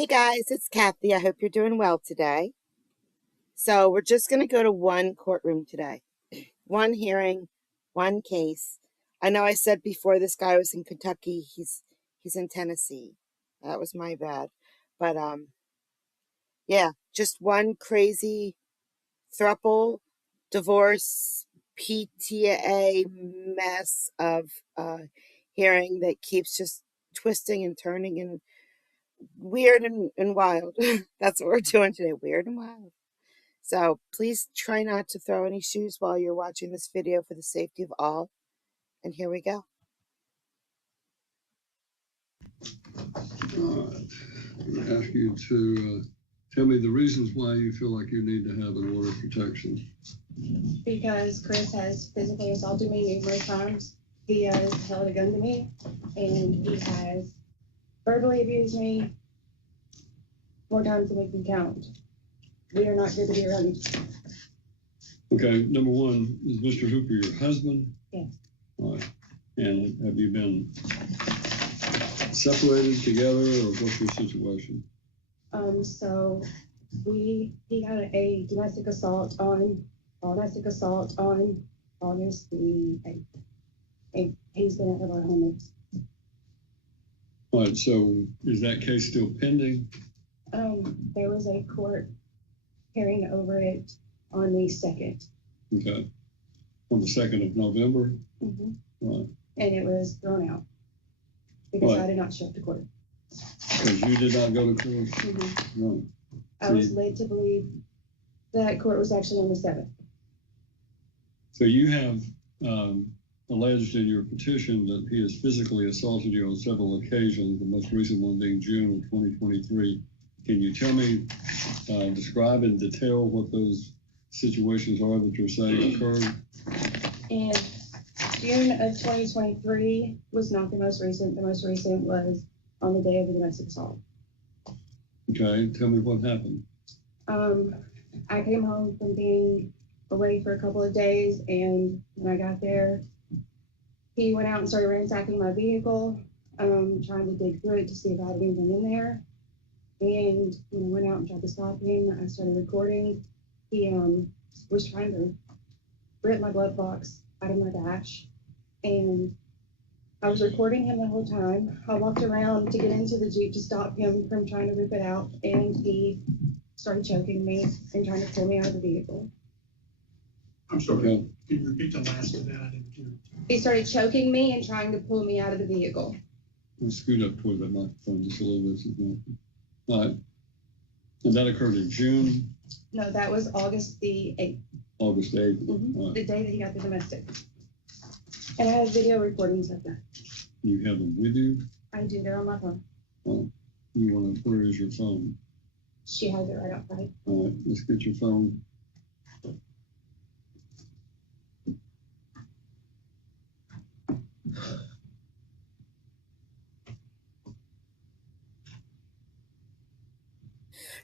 Hey guys, it's Kathy. I hope you're doing well today. So we're just going to go to one courtroom today. One hearing, one case. I know I said before this guy was in Kentucky. He's in Tennessee. That was my bad. But yeah, just one crazy thruple divorce PTA mess of hearing that keeps just twisting and turning and weird and wild. That's what we're doing today, weird and wild. So please try not to throw any shoes while you're watching this video for the safety of all. And here we go. All right. I'm going to ask you to tell me the reasons why you feel like you need to have an order of protection. Because Chris has physically assaulted me numerous times. He has held a gun to me, and he has verbally abused me more times than we can count. We are not good to be around each other. Okay, number one, is Mr. Hooper your husband? Yes. All right. And have you been separated together, or what's your situation? So he got a domestic assault on August the 8th. And he's been at our home. All right, so is that case still pending? There was a court hearing over it on the 2nd. Okay. On the 2nd of November? Mm-hmm. Right. And it was thrown out because Right. I did not show up to court. Because you did not go to court? Mm-hmm. No. I was led to believe that court was actually on the 7th. So you have alleged in your petition that he has physically assaulted you on several occasions, the most recent one being June of 2023. Can you tell me, describe in detail what those situations are that you're saying occurred? In June of 2023 was not the most recent. The most recent was on the day of the domestic assault. Okay, tell me what happened. I came home from being away for a couple of days, and when I got there, he went out and started ransacking my vehicle, trying to dig through it to see if I had anything in there. And when I went out and tried to stop him, I started recording. He was trying to rip my glove box out of my dash, and I was recording him the whole time. I walked around to get into the Jeep to stop him from trying to rip it out, and he started choking me and trying to pull me out of the vehicle. I'm sorry, can you repeat the last of that? I didn't hear. He started choking me and trying to pull me out of the vehicle. Let's scoot up toward that microphone just a little bit. All right. And that occurred in June? No, that was August the 8th. August 8th? Mm-hmm. Right. The day that he got the domestic. And I have video recordings of that. You have them with you? I do, they're on my phone. Oh, you want to, where is your phone? She has it right outside. All right, let's get your phone.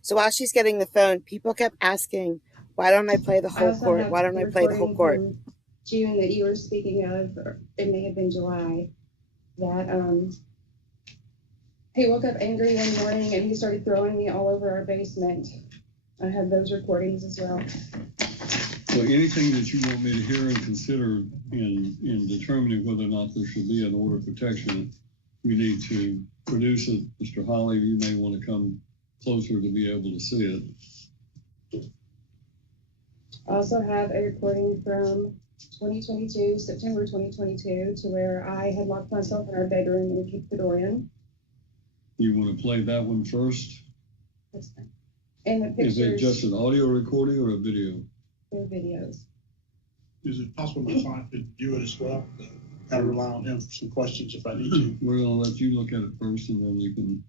So while she's getting the phone, people kept asking, why don't I play the whole court? Why don't I play the whole court? June that you were speaking of, or it may have been July, that he woke up angry one morning and he started throwing me all over our basement. I have those recordings as well. So anything that you want me to hear and consider in determining whether or not there should be an order of protection, you need to produce it. Mr. Holly, you may want to come closer to be able to see it. I also have a recording from 2022, September 2022, to where I had locked myself in our bedroom and kicked the door in. You want to play that one first? That's fine. And the pictures. Is it just an audio recording or a video? They're videos. Is it possible my client could do it as well? I rely on him for some questions if I need to. We're going to let you look at it first, and then you can.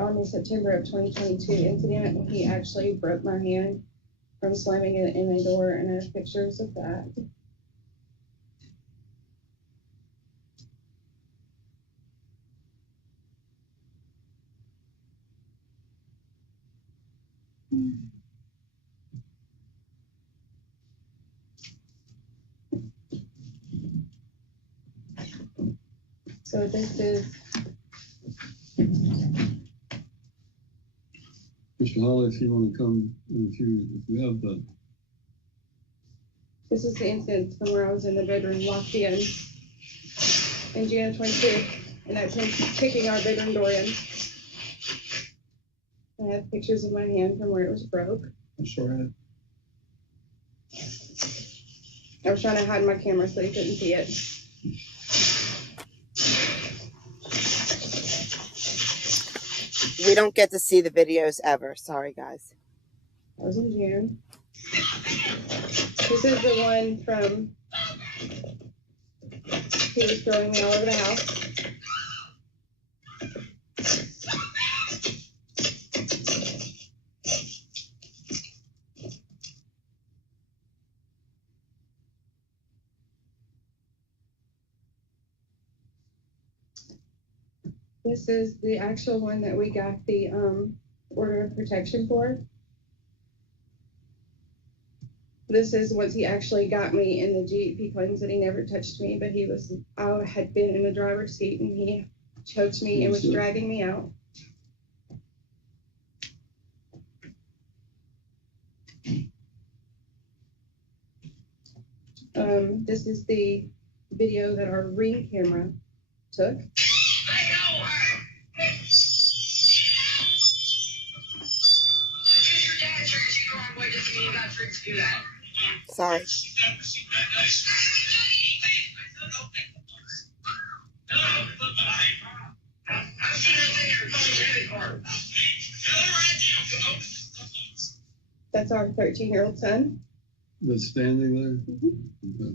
On the September of 2022 incident, he actually broke my hand from slamming it in a door, and I have pictures of that. So this is, Mr. Holly, if you want to come, if you have the, this is the instance from where I was in the bedroom locked in June of 22, and that's him kicking our bedroom door in. I have pictures of my hand from where it was broke. I'm sorry. I was trying to hide my camera so he couldn't see it. We don't get to see the videos ever. Sorry, guys. That was in June. This is the one from, he was throwing me all over the house. This is the actual one that we got the order of protection for. This is once he actually got me in the Jeep. He claims that he never touched me, but I had been in the driver's seat and he choked me and was dragging me out. This is the video that our Ring camera took. Sorry. That's our 13-year-old son. that's standing there? Mm-hmm.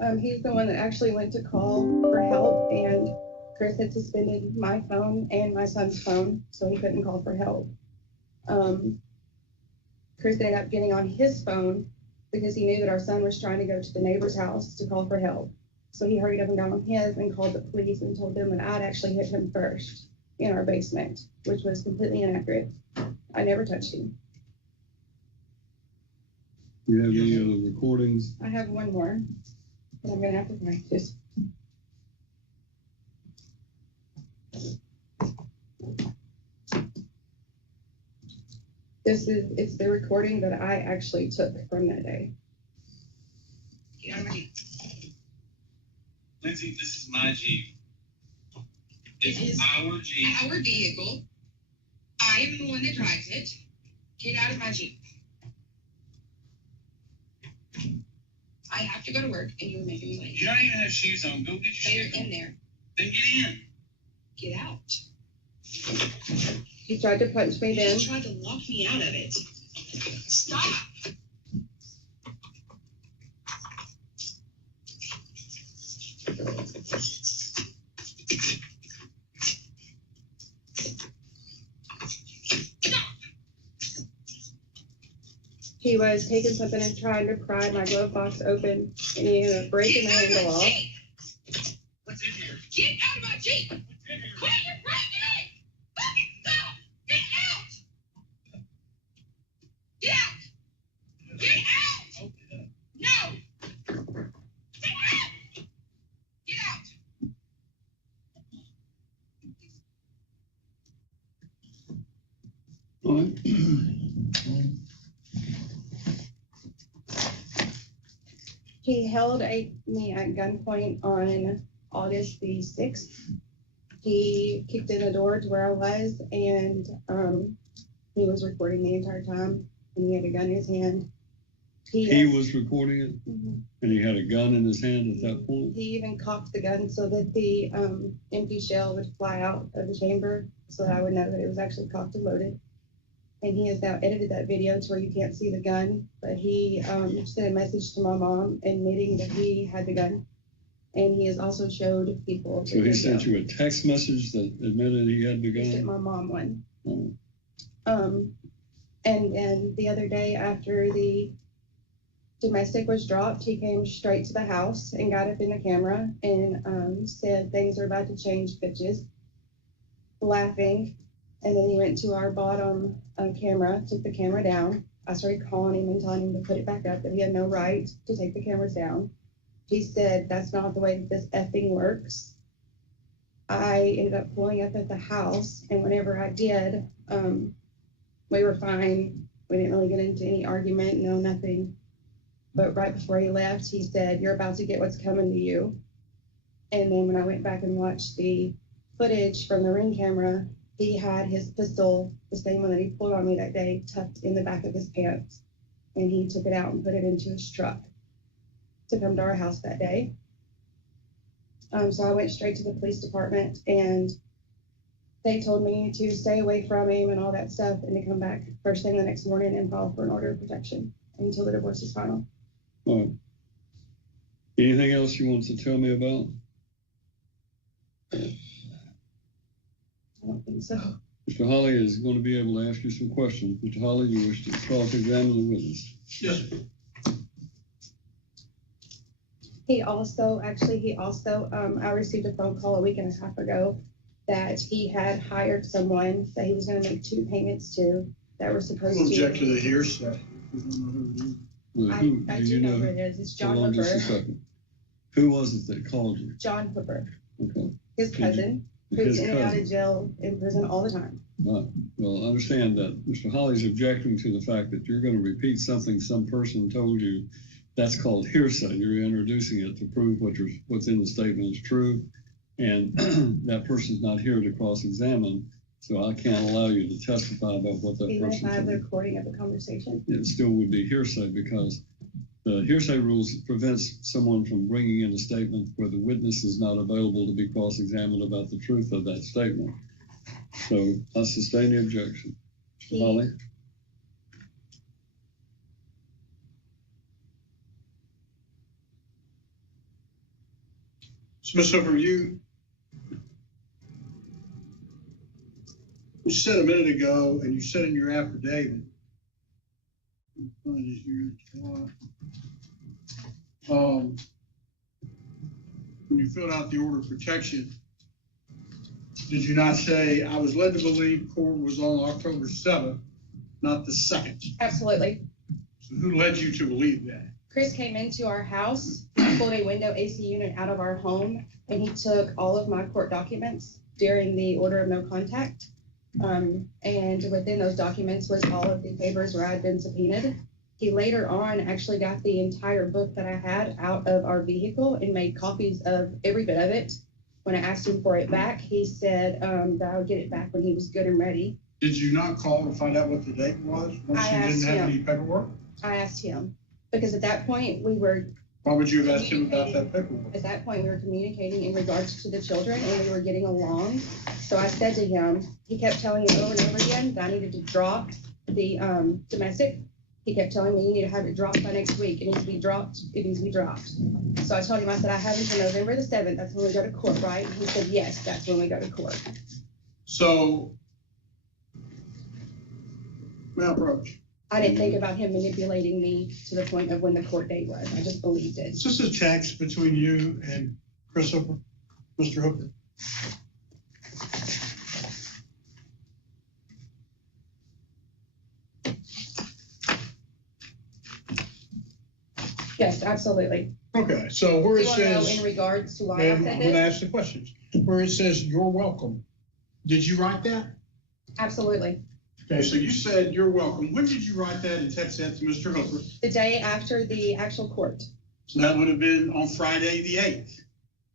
Okay. He's the one that actually went to call for help, and Chris had suspended my phone and my son's phone, so he couldn't call for help. Chris ended up getting on his phone because he knew that our son was trying to go to the neighbor's house to call for help. So he hurried up and got on his and called the police and told them that I'd actually hit him first in our basement, which was completely inaccurate. I never touched him. Do you have any other recordings? I have one more, but I'm gonna have to practice. It's the recording that I actually took from that day. Get out of my Jeep. Lindsay, this is my Jeep. This is our Jeep. Our vehicle. I am the one that drives it. Get out of my Jeep. I have to go to work and you're making me late. You don't even have shoes on. Go get your shoes. They're in there. Then get in. Get out. He tried to punch me then. He tried to lock me out of it. Stop. He was taking something and trying to pry my glove box open, and he ended up breaking the handle off. What's in here? Get out of my Jeep! Quit, you're breaking it! Fucking stop! Get out! Get out! Get out! No! Get out! Get out! All right. He held me at gunpoint on August the 6th. He kicked in the door to where I was, and he was recording the entire time, and he had a gun in his hand. He was recording it, Mhm. and he had a gun in his hand at that point? He even cocked the gun so that the empty shell would fly out of the chamber, so that I would know that it was actually cocked and loaded. And he has now edited that video to where you can't see the gun, but he sent a message to my mom admitting that he had the gun. And he has also showed people. So he sent you a text message that admitted he had the He sent gun? my mom one. Oh. And then the other day after the domestic was dropped, he came straight to the house and got up in the camera and said things are about to change, bitches, laughing. And then he went to our bottom camera, took the camera down. I started calling him and telling him to put it back up, that he had no right to take the cameras down. He said, that's not the way that this effing works. I ended up pulling up at the house, and whenever I did, we were fine. We didn't really get into any argument, no, nothing. But right before he left, he said, you're about to get what's coming to you. And then when I went back and watched the footage from the Ring camera, he had his pistol, the same one that he pulled on me that day, tucked in the back of his pants. And he took it out and put it into his truck to come to our house that day. So I went straight to the police department, and they told me to stay away from him and all that stuff, and to come back first thing the next morning and file for an order of protection until the divorce is final. All right. Anything else you want to tell me about? I don't think so. Mr. Holly is going to be able to ask you some questions. Mr. Holly, you wish to cross-examine the witness? Yes, sir. He also, I received a phone call a week and a half ago that he had hired someone that he was going to make 2 payments to that were supposed We'll to. object to the hearsay. We don't know who it is. Well, I do know who it is. It's John Hold on just a Hooper. second. Who was it that called you? John Hooper, Okay. his cousin, who's His in and out cousin. of jail, in prison all the time. Right. Well, understand that Mr. Holly's objecting to the fact that you're going to repeat something some person told you. That's called hearsay. You're introducing it to prove what's in the statement is true, and that person's not here to cross-examine, so I can't allow you to testify about what that Even if person I have the said. recording of the conversation. It still would be hearsay because the hearsay rules prevents someone from bringing in a statement where the witness is not available to be cross-examined about the truth of that statement. So I sustain the objection. Mr. Holly? So, Ms. Hooper, you said a minute ago, and you said in your affidavit, when you filled out the order of protection, did you not say, I was led to believe court was on October 7th, not the 2nd? Absolutely. So who led you to believe that? Chris came into our house, pulled a window AC unit out of our home, and he took all of my court documents during the order of no contact. And within those documents was all of the papers where I had been subpoenaed. He later on actually got the entire book that I had out of our vehicle and made copies of every bit of it. When I asked him for it back, he said that I would get it back when he was good and ready. Did you not call to find out what the date was once I you didn't asked have him. any paperwork? I asked him, because at that point we were Why would you have asked him about that paperwork? communicating in regards to the children, and we were getting along. So I said to him, he kept telling me over and over again that I needed to drop the domestic. He kept telling me, you need to have it dropped by next week. It needs to be dropped. It needs to be dropped. So I told him, I said, I have until November the 7th. That's when we go to court, right? He said, yes, that's when we go to court. So, may I approach? I didn't think about him manipulating me to the point of when the court date was. I just believed it. Is this a text between you and Chris Hooper, Mr. Hooper? Yes, absolutely. Okay, so where Do it you want to know says, in regards to why I ma'am, said I'm gonna this? ask the questions. Where it says, you're welcome. Did you write that? Absolutely. Okay, so you said you're welcome. When did you write that and text that to Mr. Hooper? The day after the actual court. So that would have been on Friday, the 8th.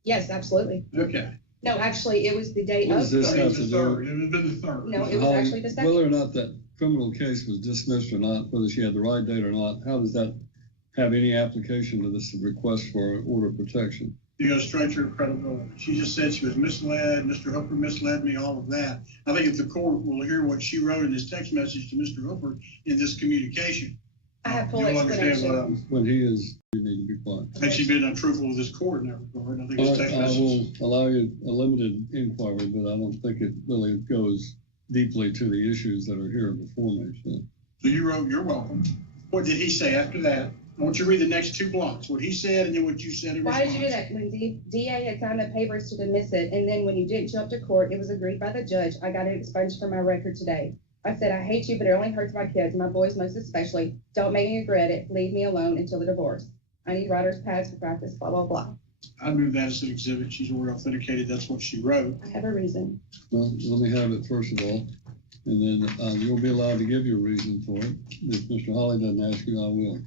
Yes, absolutely. Okay. No, actually, it was the day What of. does this Sorry, have the to third. do? It would have been the 3rd. No, Mr. it was Holly, actually the second. whether or not that criminal case was dismissed or not, whether she had the right date or not, how does that have any application to this request for an order of protection? You go straight to her credibility. She just said she was misled, Mr. Hooper misled me, all of that. I think if the court will hear what she wrote in this text message to Mr. Hooper in this communication, I have full you'll understand what explanation. When he is, you need to be quiet. I think she's been untruthful with this court in that regard. I think All it's right, text I message. will allow you a limited inquiry, but I don't think it really goes deeply to the issues that are here before me. So So you wrote, you're welcome. What did he say after that? I want you to read the next two blocks, what he said and then what you said in Why response. did you do that, Lindsay? DA had signed the papers to dismiss it, and then when you didn't show up to court, it was agreed by the judge. I got it expunged from my record today. I said, I hate you, but it only hurts my kids, my boys most especially. Don't make me regret it. Leave me alone until the divorce. I need writer's pads for practice, blah, blah, blah. I moved that as an exhibit. She's already authenticated. That's what she wrote. I have a reason. Well, let me have it first of all, and then you'll be allowed to give your reason for it. If Mr. Holly doesn't ask you, I will.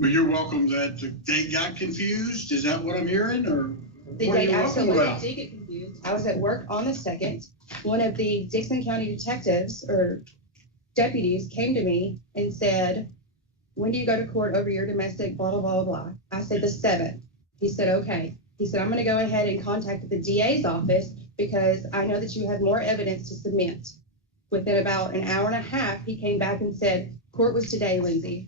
Well, you're welcome that the date got confused. Is that what I'm hearing, or The what are date you welcome absolutely about? did get confused. I was at work on the 2nd. One of the Dixon County detectives or deputies came to me and said, when do you go to court over your domestic blah, blah, blah, blah? I said, the 7th. He said, okay. He said, I'm going to go ahead and contact the DA's office because I know that you have more evidence to submit. Within about an hour and a half, he came back and said, court was today, Lindsay.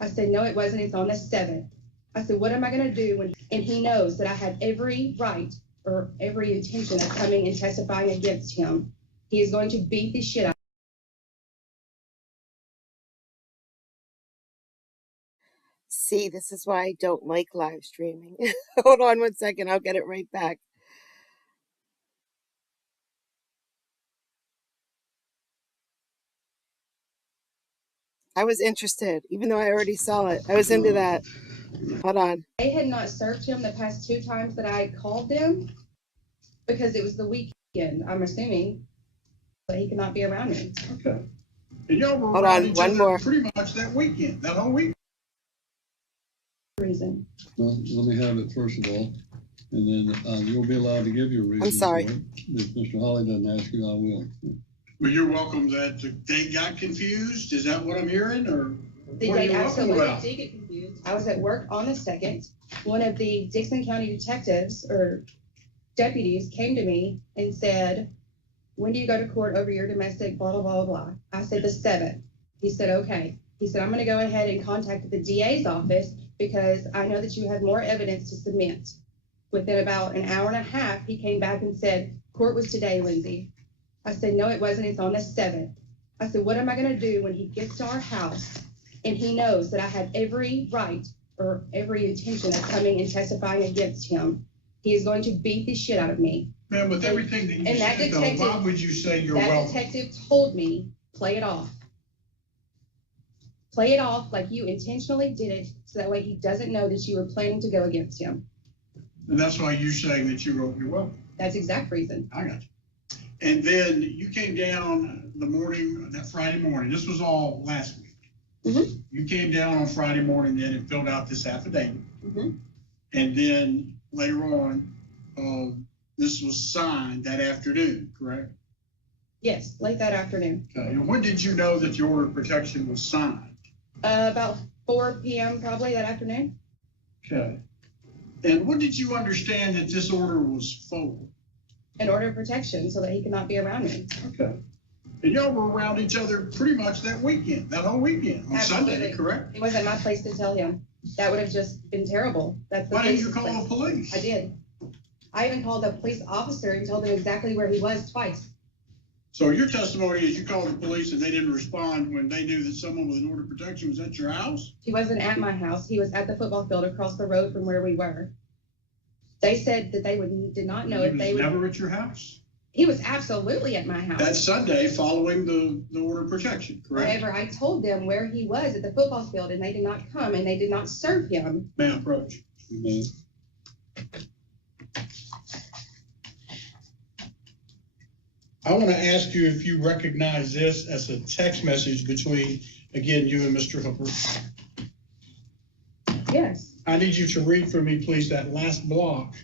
I said, no, it wasn't. It's on the 7th. I said, what am I going to do when, and he knows that I had every right or every intention of coming and testifying against him. He is going to beat the shit out. See, this is why I don't like live streaming. Hold on one second. I'll get it right back. I was interested, even though I already saw it. I was into that. Hold on. They had not served him the past 2 times that I called them because it was the weekend, I'm assuming, but he could not be around me. Okay. And y'all were Hold around on, each one other more. pretty much that weekend, that whole week. Reason. Well, let me have it first of all, and then you'll be allowed to give your reason. I'm sorry. For it. If Mr. Holly doesn't ask you, I will. Well, you're welcome that the date got confused. Is that what I'm hearing, or The what are date you welcome absolutely about? did get confused. I was at work on the 2nd. One of the Dixon County detectives or deputies came to me and said, when do you go to court over your domestic blah, blah, blah, blah? I said, the 7th. He said, okay. He said, I'm going to go ahead and contact the DA's office because I know that you have more evidence to submit. Within about an hour and a half, he came back and said, court was today, Lindsay. I said, no, it wasn't. It's on the 7th. I said, what am I going to do when he gets to our house and he knows that I had every right or every intention of coming and testifying against him? He is going to beat the shit out of me. Man, with everything that you And that said, though, detective- why would you say you're That welcome? detective told me, play it off. Play it off like you intentionally did it so that way he doesn't know that you were planning to go against him. And that's why you're saying that you're welcome. That's the exact reason. I got you. And then you came down the morning, that Friday morning. This was all last week. Mhm. You came down on Friday morning then and filled out this affidavit. Mhm. And then later on, this was signed that afternoon, correct? Yes, late that afternoon. Okay. And when did you know that the order of protection was signed? About 4 p.m. probably that afternoon. Okay. And what did you understand that this order was for? An order of protection so that he could not be around me. Okay. And y'all were around each other pretty much that weekend, that whole weekend, on Sunday, Absolutely. correct? It wasn't my place to tell him. That would have just been terrible. That's the Why didn't you police's call the place. police? I did. I even called the police officer and told him exactly where he was twice. So your testimony is you called the police and they didn't respond when they knew that someone with an order of protection was at your house? He wasn't at my house. He was at the football field across the road from where we were. They said that they did not know He if was they would. never at your house? He was absolutely at my house. That Sunday following the order of protection, correct? Whenever I told them where he was at the football field and they did not come and they did not serve him. May I approach? I want to ask you if you recognize this as a text message between, again, you and Mr. Hooper. Yes. I need you to read for me, please, that last block.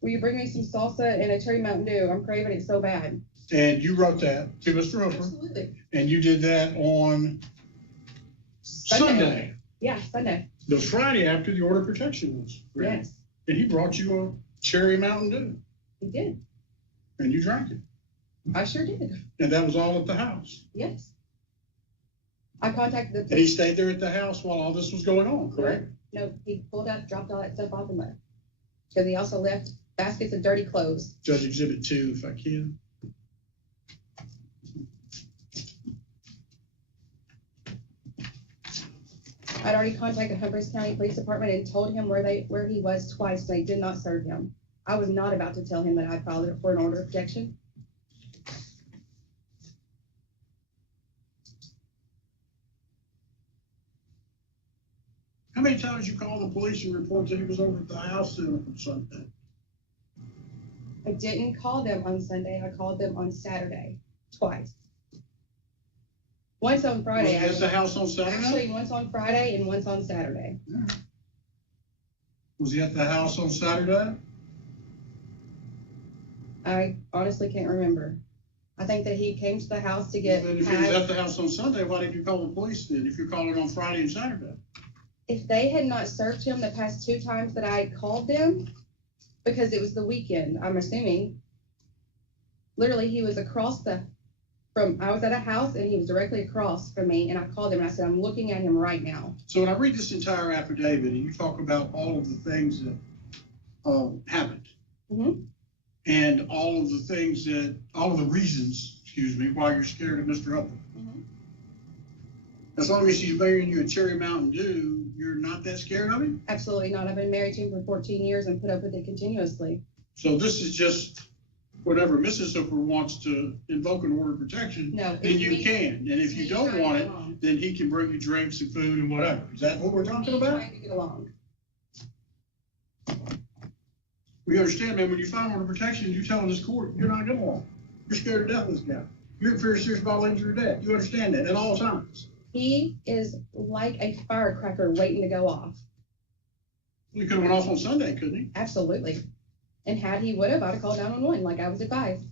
Will you bring me some salsa and a cherry Mountain Dew? I'm craving it so bad. And you wrote that to Mr. Hooper, Absolutely. and you did that on Sunday, Yeah, Sunday. the Friday after the order of protection was read. Yes, And he brought you a cherry Mountain Dew, he did. and you drank it. I sure did. And that was all at the house. Yes. I contacted the And he stayed there at the house while all this was going on, correct? No, he pulled out, dropped all that stuff off in there. Because he also left baskets of dirty clothes. Judge Exhibit 2, if I can. I'd already contacted Humphreys County Police Department and told him where he was twice, and they did not serve him. I was not about to tell him that I filed it for an order of protection. How many times did you call the police and report that he was over at the house on Sunday? I didn't call them on Sunday. I called them on Saturday, twice. Once on Friday. Was he at the house on Saturday? Actually, once on Friday and once on Saturday. Yeah. Was he at the house on Saturday? I honestly can't remember. I think that he came to the house to get Well, then if he was at the house on Sunday, why did you call the police then, if you're calling on Friday and Saturday? If they had not served him the past 2 times that I called them, because it was the weekend, I'm assuming, literally he was across I was at a house and he was directly across from me, and I called him and I said, I'm looking at him right now. So when I read this entire affidavit and you talk about all of the things that happened, Mhm. and all of the reasons, why you're scared of Mr. Upper. Mhm. As long as he's bringing you a Cherry Mountain Dew, you're not that scared of him? Absolutely not. I've been married to him for 14 years and put up with it continuously. So this is just whenever Mrs. Hooper wants to invoke an order of protection, No, then you can. And if you don't want it, then he can bring you drinks and food and whatever. Is that what we're talking about? Trying to get along. We understand, man, when you file an order of protection, you're telling this court you're not getting along. You're scared to death of this guy. You're in fear of serious bodily injury or death. You understand that at all times. He is like a firecracker waiting to go off. He could have went off on Sunday, couldn't he? Absolutely. And had he would have, I'd have called 911 like I was advised.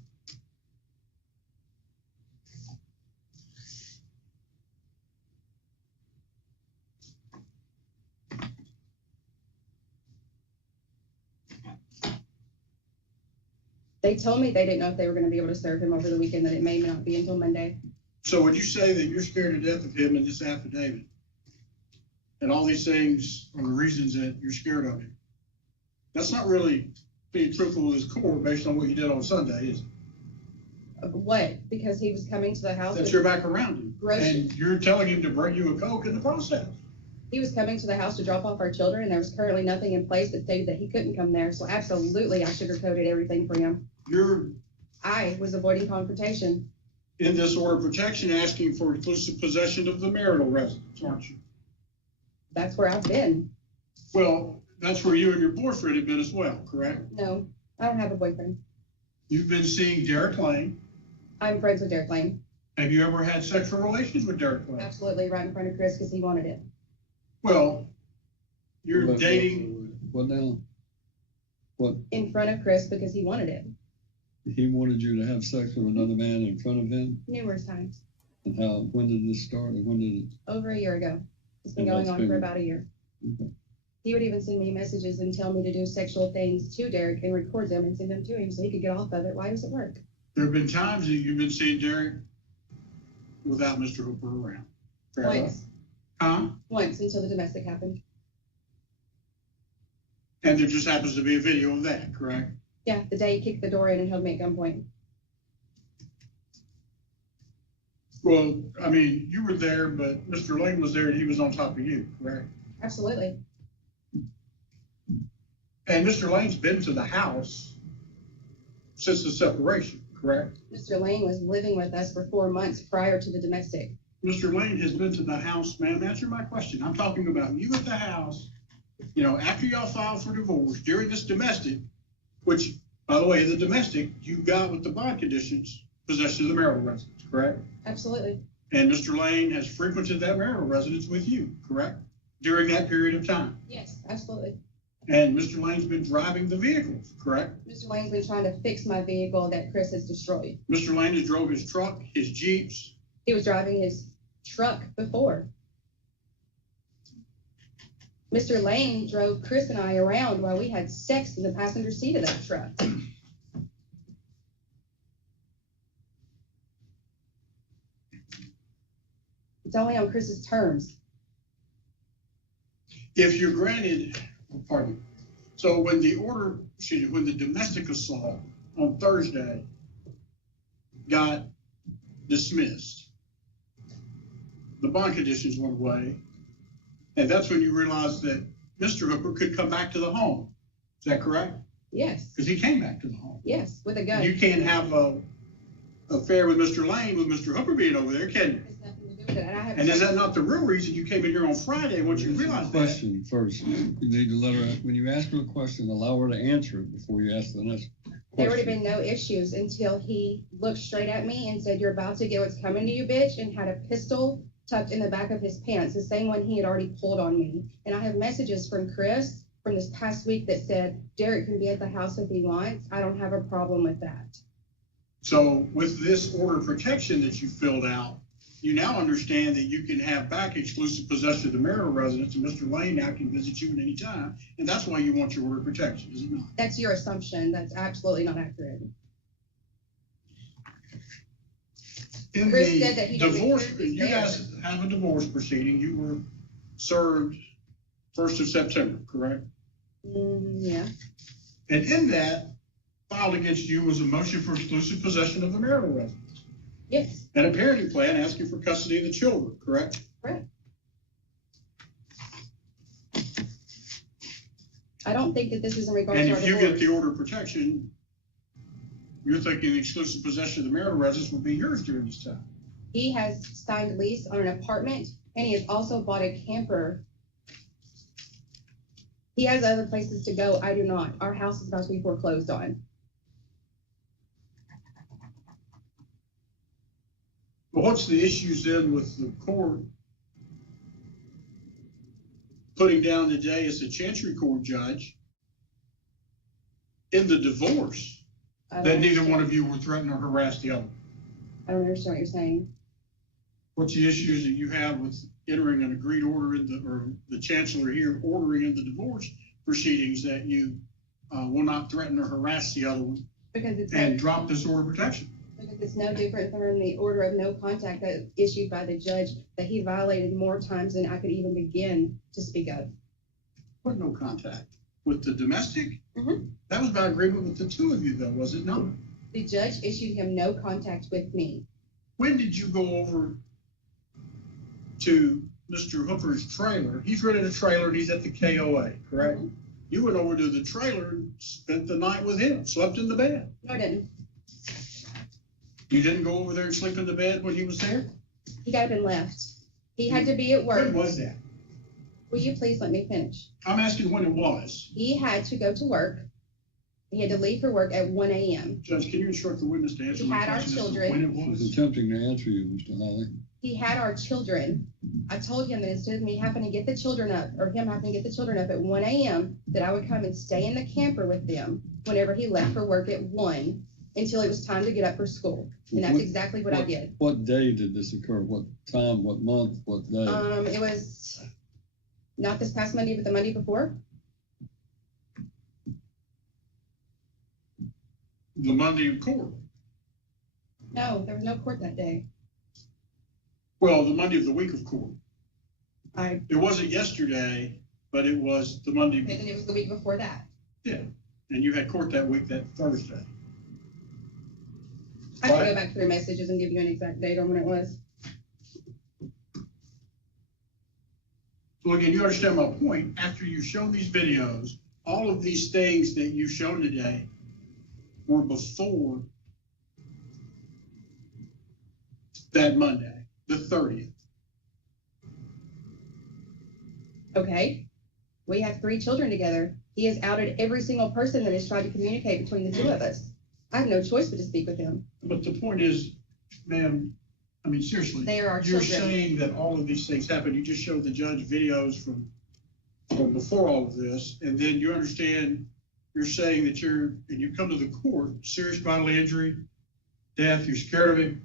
They told me they didn't know if they were going to be able to serve him over the weekend, that it may not be until Monday. So would you say that you're scared to death of him in this affidavit? And all these things are the reasons that you're scared of him? That's not really being truthful with his core based on what you did on Sunday, is it? What? Because he was coming to the house. That's your back around him. Groceries. And you're telling him to bring you a Coke in the process. He was coming to the house to drop off our children, and there was currently nothing in place that stated that he couldn't come there. So absolutely, I sugarcoated everything for him. I was avoiding confrontation. In this order of protection, asking for exclusive possession of the marital residence, aren't you? That's where I've been. Well, that's where you and your boyfriend have been as well, correct? No, I don't have a boyfriend. You've been seeing Derek Lane. I'm friends with Derek Lane. Have you ever had sexual relations with Derek Lane? Absolutely, right in front of Chris because he wanted it. Well, you're dating. What now? What? In front of Chris because he wanted it. He wanted you to have sex with another man in front of him? Numerous times. And when did this start? And when did it? Over a year ago. It's been going on for about a year. Okay. He would even send me messages and tell me to do sexual things to Derek and record them and send them to him so he could get off of it while he was at work. There have been times that you've been seeing Derek without Mr. Hooper around. Correct? Once. Huh? Once until the domestic happened. And there just happens to be a video of that, correct? Yeah, the day he kicked the door in and held me at gunpoint. Well, I mean, you were there, but Mr. Lane was there and he was on top of you, correct? Absolutely. And Mr. Lane's been to the house since the separation, correct? Mr. Lane was living with us for 4 months prior to the domestic. Mr. Lane has been to the house, ma'am, answer my question. I'm talking about you at the house, after y'all filed for divorce during this domestic, which, by the way, the domestic, you got with the bond conditions, possession of the marital residence, correct? Absolutely. And Mr. Lane has frequented that marital residence with you, correct? During that period of time. Yes, absolutely. And Mr. Lane's been driving the vehicles, correct? Mr. Lane's been trying to fix my vehicle that Chris has destroyed. Mr. Lane has drove his truck, his Jeeps. He was driving his truck before. Mr. Lane drove Chris and I around while we had sex in the passenger seat of that truck. It's only on Chris's terms. If you're granted, pardon me. So when the domestic assault on Thursday got dismissed, the bond conditions went away, And that's when you realized that Mr. Hooper could come back to the home. Is that correct? Yes, Because he came back to the home. yes, with a gun. You can't have a affair with Mr. Lane with Mr. Hooper being over there, can you? It has nothing to do with it. And is that not the real reason you came in here on Friday once you realized that? Question first. You need to let her, when you ask her a question, allow her to answer it before you ask the next There would have question. been no issues until he looked straight at me and said, "You're about to get what's coming to you, bitch," and had a pistol tucked in the back of his pants, the same one he had already pulled on me. And I have messages from Chris from this past week that said, "Derek can be at the house if he wants. I don't have a problem with that." So with this order of protection that you filled out, you now understand that you can have back exclusive possession of the marital residence, and Mr. Lane now can visit you at any time, and that's why you want your order of protection, is it not? That's your assumption. That's absolutely not accurate. In Chris the said that he didn't divorce, approve his you guys have a divorce proceeding, you were served 1st of September, correct? Yeah. And in that, filed against you was a motion for exclusive possession of the marital residence Yes. and a parenting plan asking for custody of the children, correct? Correct. I don't think that this is in regards And to our if you divorce. get the order of protection, you're thinking the exclusive possession of the marital residence will be yours during this time. He has signed a lease on an apartment, and he has also bought a camper. He has other places to go. I do not. Our house is about to be foreclosed on. But what's the issues then with the court putting down today as a chancery court judge in the divorce that neither one of you were threatened or harassed the other? I don't understand what you're saying. What's the issues that you have with entering an agreed order or the chancellor here ordering in the divorce proceedings that you will not threaten or harass the other one Because it's and no, drop this order of protection? because it's no different from the order of no contact that issued by the judge that he violated more times than I could even begin to speak of. What no contact? With the domestic? Mhm. That was by agreement with the two of you though, was it not? The judge issued him no contact with me. When did you go over to Mr. Hooper's trailer? He's rented a trailer and he's at the KOA, correct? Mhm. You went over to the trailer and spent the night with him, slept in the bed. No, I didn't. You didn't go over there and sleep in the bed when he was there? He got up and left. He had to be at work. When was that? Will you please let me finish? I'm asking when it was. He had to go to work. He had to leave for work at 1 a.m. Judge, can you instruct the witness to answer We my had our question as to children. when it She's was? attempting to answer you, Mr. Holly. He had our children. I told him that instead of me having to get the children up, or him having to get the children up at 1 a.m., that I would come and stay in the camper with them whenever he left for work at 1 until it was time to get up for school. And that's exactly what I did. What day did this occur? What time, what month, what day? It was not this past Monday, but the Monday before. The Monday in court. No, there was no court that day. Well, the Monday of the week of court. I, It wasn't yesterday, but it was the Monday. and it was the week before that. Yeah, and you had court that week, that Thursday. I can Right. go back through messages and give you an exact date on when it was. So again, you understand my point. After you've shown these videos, all of these things that you've shown today were before that Monday, the 30th. Okay. We have 3 children together. He has outed every single person that has tried to communicate between the two of us. I have no choice but to speak with him. But the point is, ma'am, I mean, seriously, They are our you're children. saying that all of these things happened. You just showed the judge videos from before all of this, and then you understand, you're saying that and you come to the court, serious bodily injury, death, you're scared of him,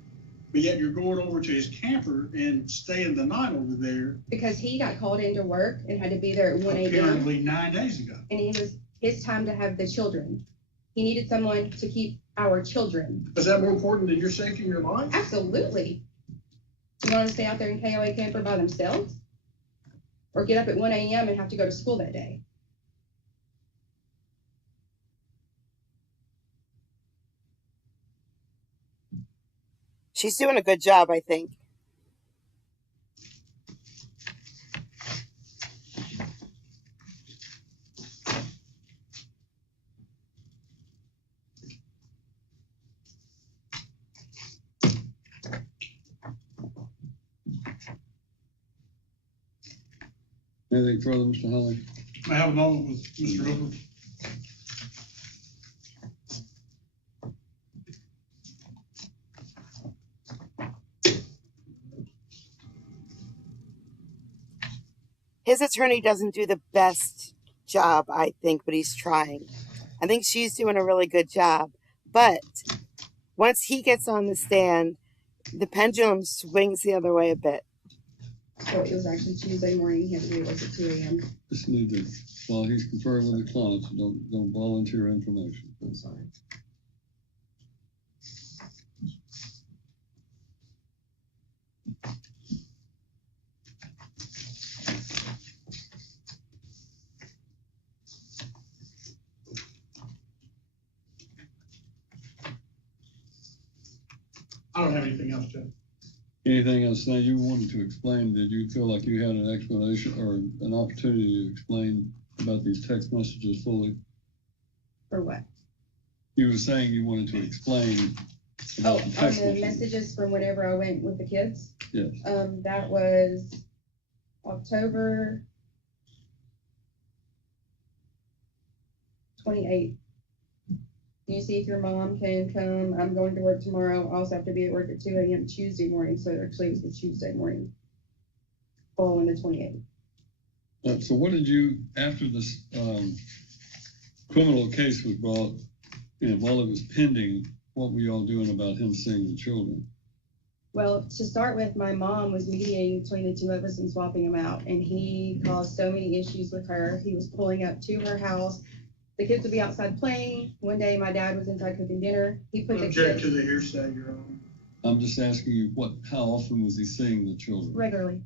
but yet you're going over to his camper and staying the night over there, Because he got called into work and had to be there at 1 a.m. apparently 9 days ago. And it was his time to have the children. He needed someone to keep our children. Is that more important than your safety and your life? Absolutely. You want to stay out there in KOA camper by themselves? Or get up at 1 a.m. and have to go to school that day? She's doing a good job, I think. Anything further, Mr. Holly? May I have a moment with Mr. Hooper? His attorney doesn't do the best job, I think, but he's trying. I think she's doing a really good job. But once he gets on the stand, the pendulum swings the other way a bit. So it was actually Tuesday morning. He had to be at work at 2 a.m. Just need to, while he's conferring with the clients, don't volunteer information. I'm sorry. I don't have anything else, Jeff. Anything else now you wanted to explain? Did you feel like you had an explanation or an opportunity to explain about these text messages fully? For what? You were saying you wanted to explain Oh, about the on text the messages. messages from whenever I went with the kids. Yes. That was October 28th. Can you see if your mom can come? I'm going to work tomorrow. I also have to be at work at 2 a.m. Tuesday morning. So actually it was the Tuesday morning following the 28th. So what did you, after this criminal case was brought, while it was pending, what were y'all doing about him seeing the children? Well, to start with, my mom was mediating between the two of us and swapping them out. And he caused so many issues with her. He was pulling up to her house. The kids would be outside playing. One day, my dad was inside cooking dinner. He put the Object kids to the hearsay, Your Honor. I'm just asking you, how often was he seeing the children? regularly.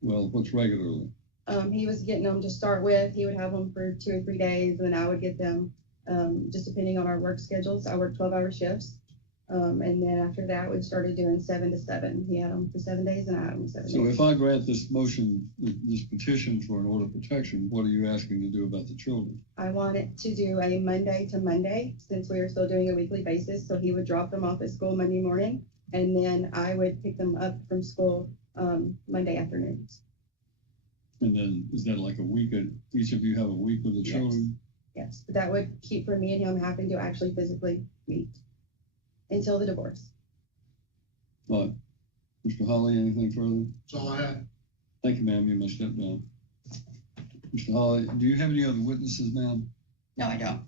Well, what's regularly? He was getting them to start with. He would have them for 2 or 3 days, and then I would get them, just depending on our work schedules. I worked 12-hour shifts. And then after that, we started doing 7 to 7. He had them for 7 days, and I had them 7 days. So if I grant this motion, this petition for an order of protection, what are you asking to do about the children? I wanted to do a Monday to Monday, since we are still doing a weekly basis. So he would drop them off at school Monday morning, and then I would pick them up from school Monday afternoons. And then is that like a week, each of you have a week with the Yes. children? Yes, but that would keep for me and him having to actually physically meet until the divorce. Right. Mr. Holly, anything further? That's all I had. Thank you, ma'am. You may step down. Mr. Holly, do you have any other witnesses, ma'am? No, I don't.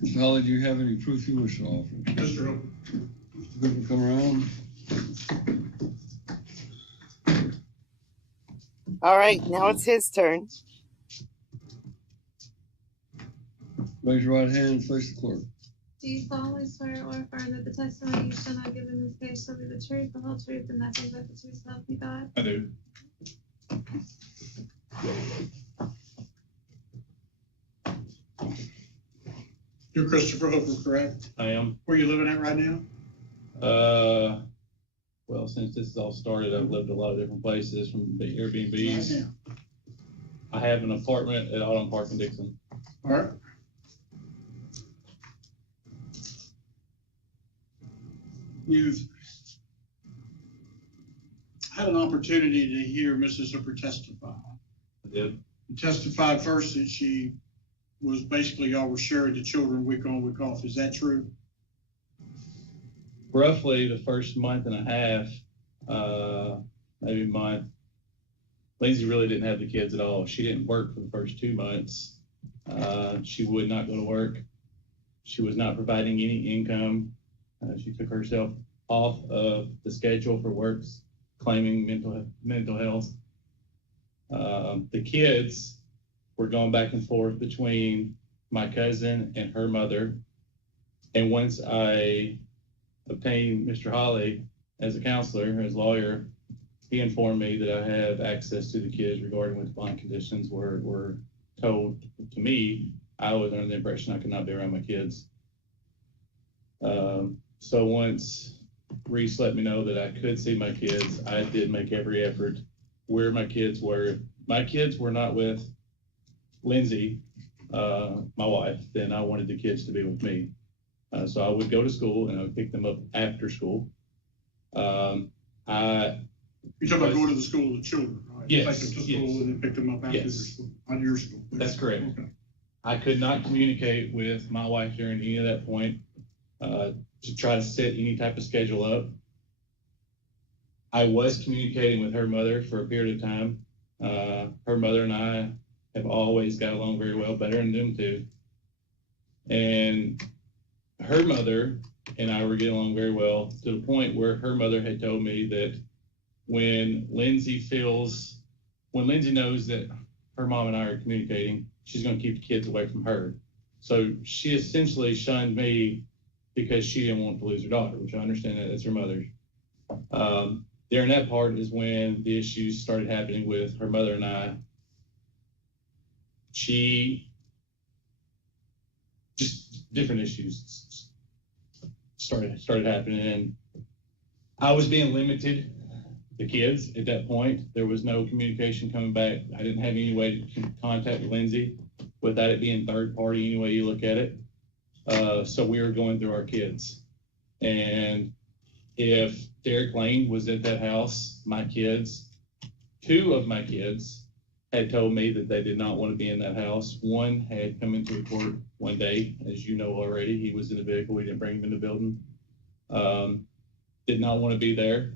Mr. Holly, do you have any proof you wish to offer? Mr. Hooper. Mr. Hooper, come around. All right, now it's his turn. Raise your right hand and face the clerk. Do you solemnly swear or affirm that the testimony you shall not give in this case shall be the truth, the whole truth, and nothing but the truth, so help you God? I do. You're Christopher Hooper, correct? I am. Where you living at right now? Well, since this all started, I've lived a lot of different places, from the Airbnbs. Right now. I have an apartment at Autumn Park in Dixon. All right. You've had an opportunity to hear Mrs. Hooper testify. I did. You testified first that she was basically, y'all were sharing the children week on, week off. Is that true? Roughly the first month and a half, maybe a month, Lindsay really didn't have the kids at all. She didn't work for the first 2 months. She would not go to work. She was not providing any income. She took herself off of the schedule for works, claiming mental health. The kids were going back and forth between my cousin and her mother. And once I obtained Mr. Holly as a counselor, as lawyer, he informed me that I have access to the kids regarding what the bond conditions were told to me. I was under the impression I could not be around my kids. So once Reese let me know that I could see my kids, I did make every effort where my kids were. My kids were not with Lindsay, my wife. Then I wanted the kids to be with me. So I would go to school and I would pick them up after school. You're talking about going to the school of the children, right? Yes, Like to yes. school and then picked them up after their Yes. school, on your school? That's correct. Okay. I could not communicate with my wife during any of that point, to try to set any type of schedule up. I was communicating with her mother for a period of time. Her mother and I have always got along very well, better than them two. And her mother and I were getting along very well, to the point where her mother had told me that when Lindsay knows that her mom and I are communicating, she's going to keep the kids away from her. So she essentially shunned me because she didn't want to lose her daughter, which I understand that that's her mother. During that part is when the issues started happening with her mother and I. Just different issues started happening, and I was being limited. The kids at that point, there was no communication coming back. I didn't have any way to contact Lindsay without it being third party, any way you look at it. So we were going through our kids. And if Derek Lane was at that house, two of my kids had told me that they did not want to be in that house. One had come into the court one day, as you know already. He was in the vehicle. We didn't bring him in the building. Did not want to be there.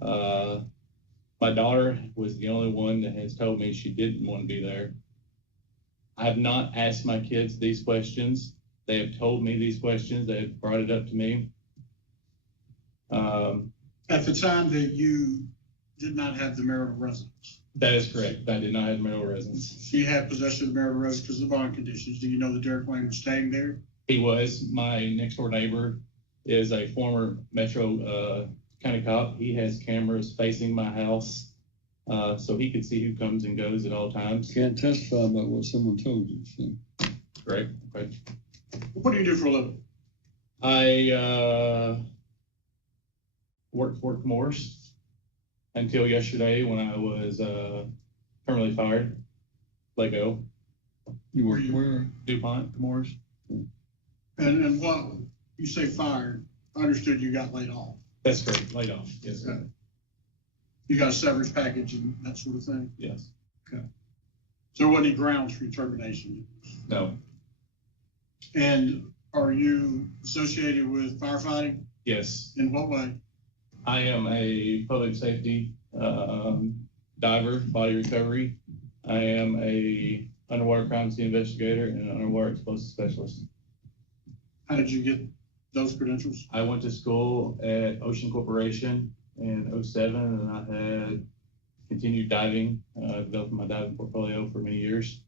My daughter was the only one that has told me she didn't want to be there. I have not asked my kids these questions. They have told me these questions. They have brought it up to me. At the time that you did not have the marital residence? That is correct. I did not have marital residence. She had possession of the marital residence because of the bond conditions. Do you know that Derek Lane was staying there? He was. My next door neighbor is a former Metro County cop. He has cameras facing my house, so he could see who comes and goes at all times. Can't testify about what someone told you, so. Correct. Okay. What do you do for a living? I worked for Comores until yesterday when I was permanently fired. Let go. You work where? DuPont Comores. And what, you say fired, I understood you got laid off. That's correct. Laid off. Yes, sir. Okay. You got a severance package and that sort of thing? Yes. Okay. So there wasn't any grounds for your termination? No. And are you associated with firefighting? Yes. In what way? I am a public safety diver, body recovery. I am a underwater crime scene investigator and an underwater explosive specialist. How did you get those credentials? I went to school at Ocean Corporation in 2007, and I had continued diving, developing my diving portfolio for many years.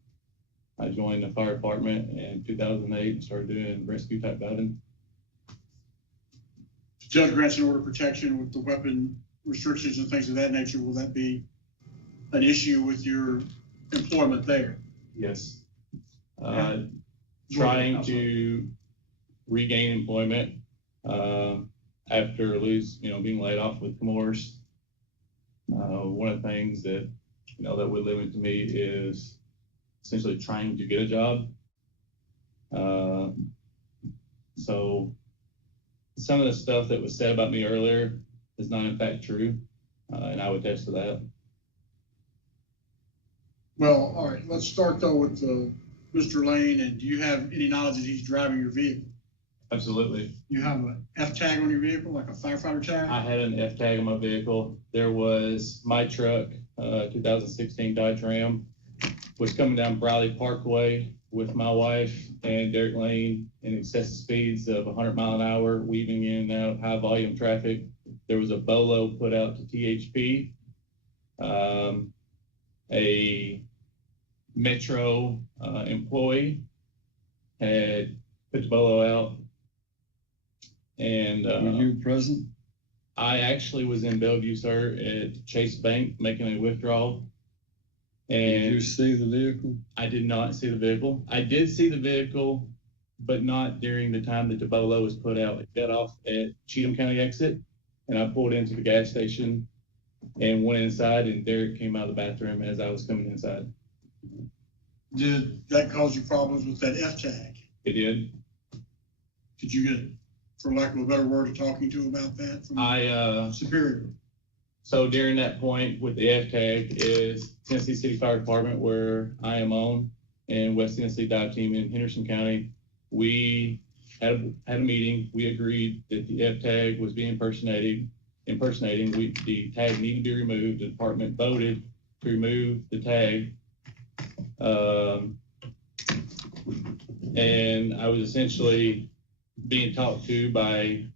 I joined the fire department in 2008 and started doing rescue type diving. Judge grants an order of protection with the weapon restrictions and things of that nature. Will that be an issue with your employment there? Yes. Trying to regain employment after being laid off with Comores. One of the things that that would limit to me is essentially trying to get a job. So some of the stuff that was said about me earlier is not in fact true, and I would attest to that. Well, all right, let's start though with Mr. Lane. And do you have any knowledge that he's driving your vehicle? Absolutely. You have an F tag on your vehicle, like a firefighter tag? I had an F tag on my vehicle. There was my truck, 2016 Dodge Ram, was coming down Briley Parkway with my wife and Derek Lane in excessive speeds of 100 mile an hour, weaving in and out high volume traffic. There was a BOLO put out to THP. A Metro employee had put the BOLO out. And were you present? I actually was in Bellevue, sir, at Chase Bank making a withdrawal. And did you see the vehicle? I did not see the vehicle. I did see the vehicle, but not during the time that the BOLO was put out. It got off at Cheatham County exit, and I pulled into the gas station and went inside, and Derek came out of the bathroom as I was coming inside. Did that cause you problems with that F tag? It did. Did you get, for lack of a better word, talking to about that from I superior? So during that point with the F-tag is Tennessee City Fire Department, where I am on, and West Tennessee Dive Team in Henderson County. We had a meeting. We agreed that the F-tag was being impersonating. The tag needed to be removed. The department voted to remove the tag. And I was essentially being talked to by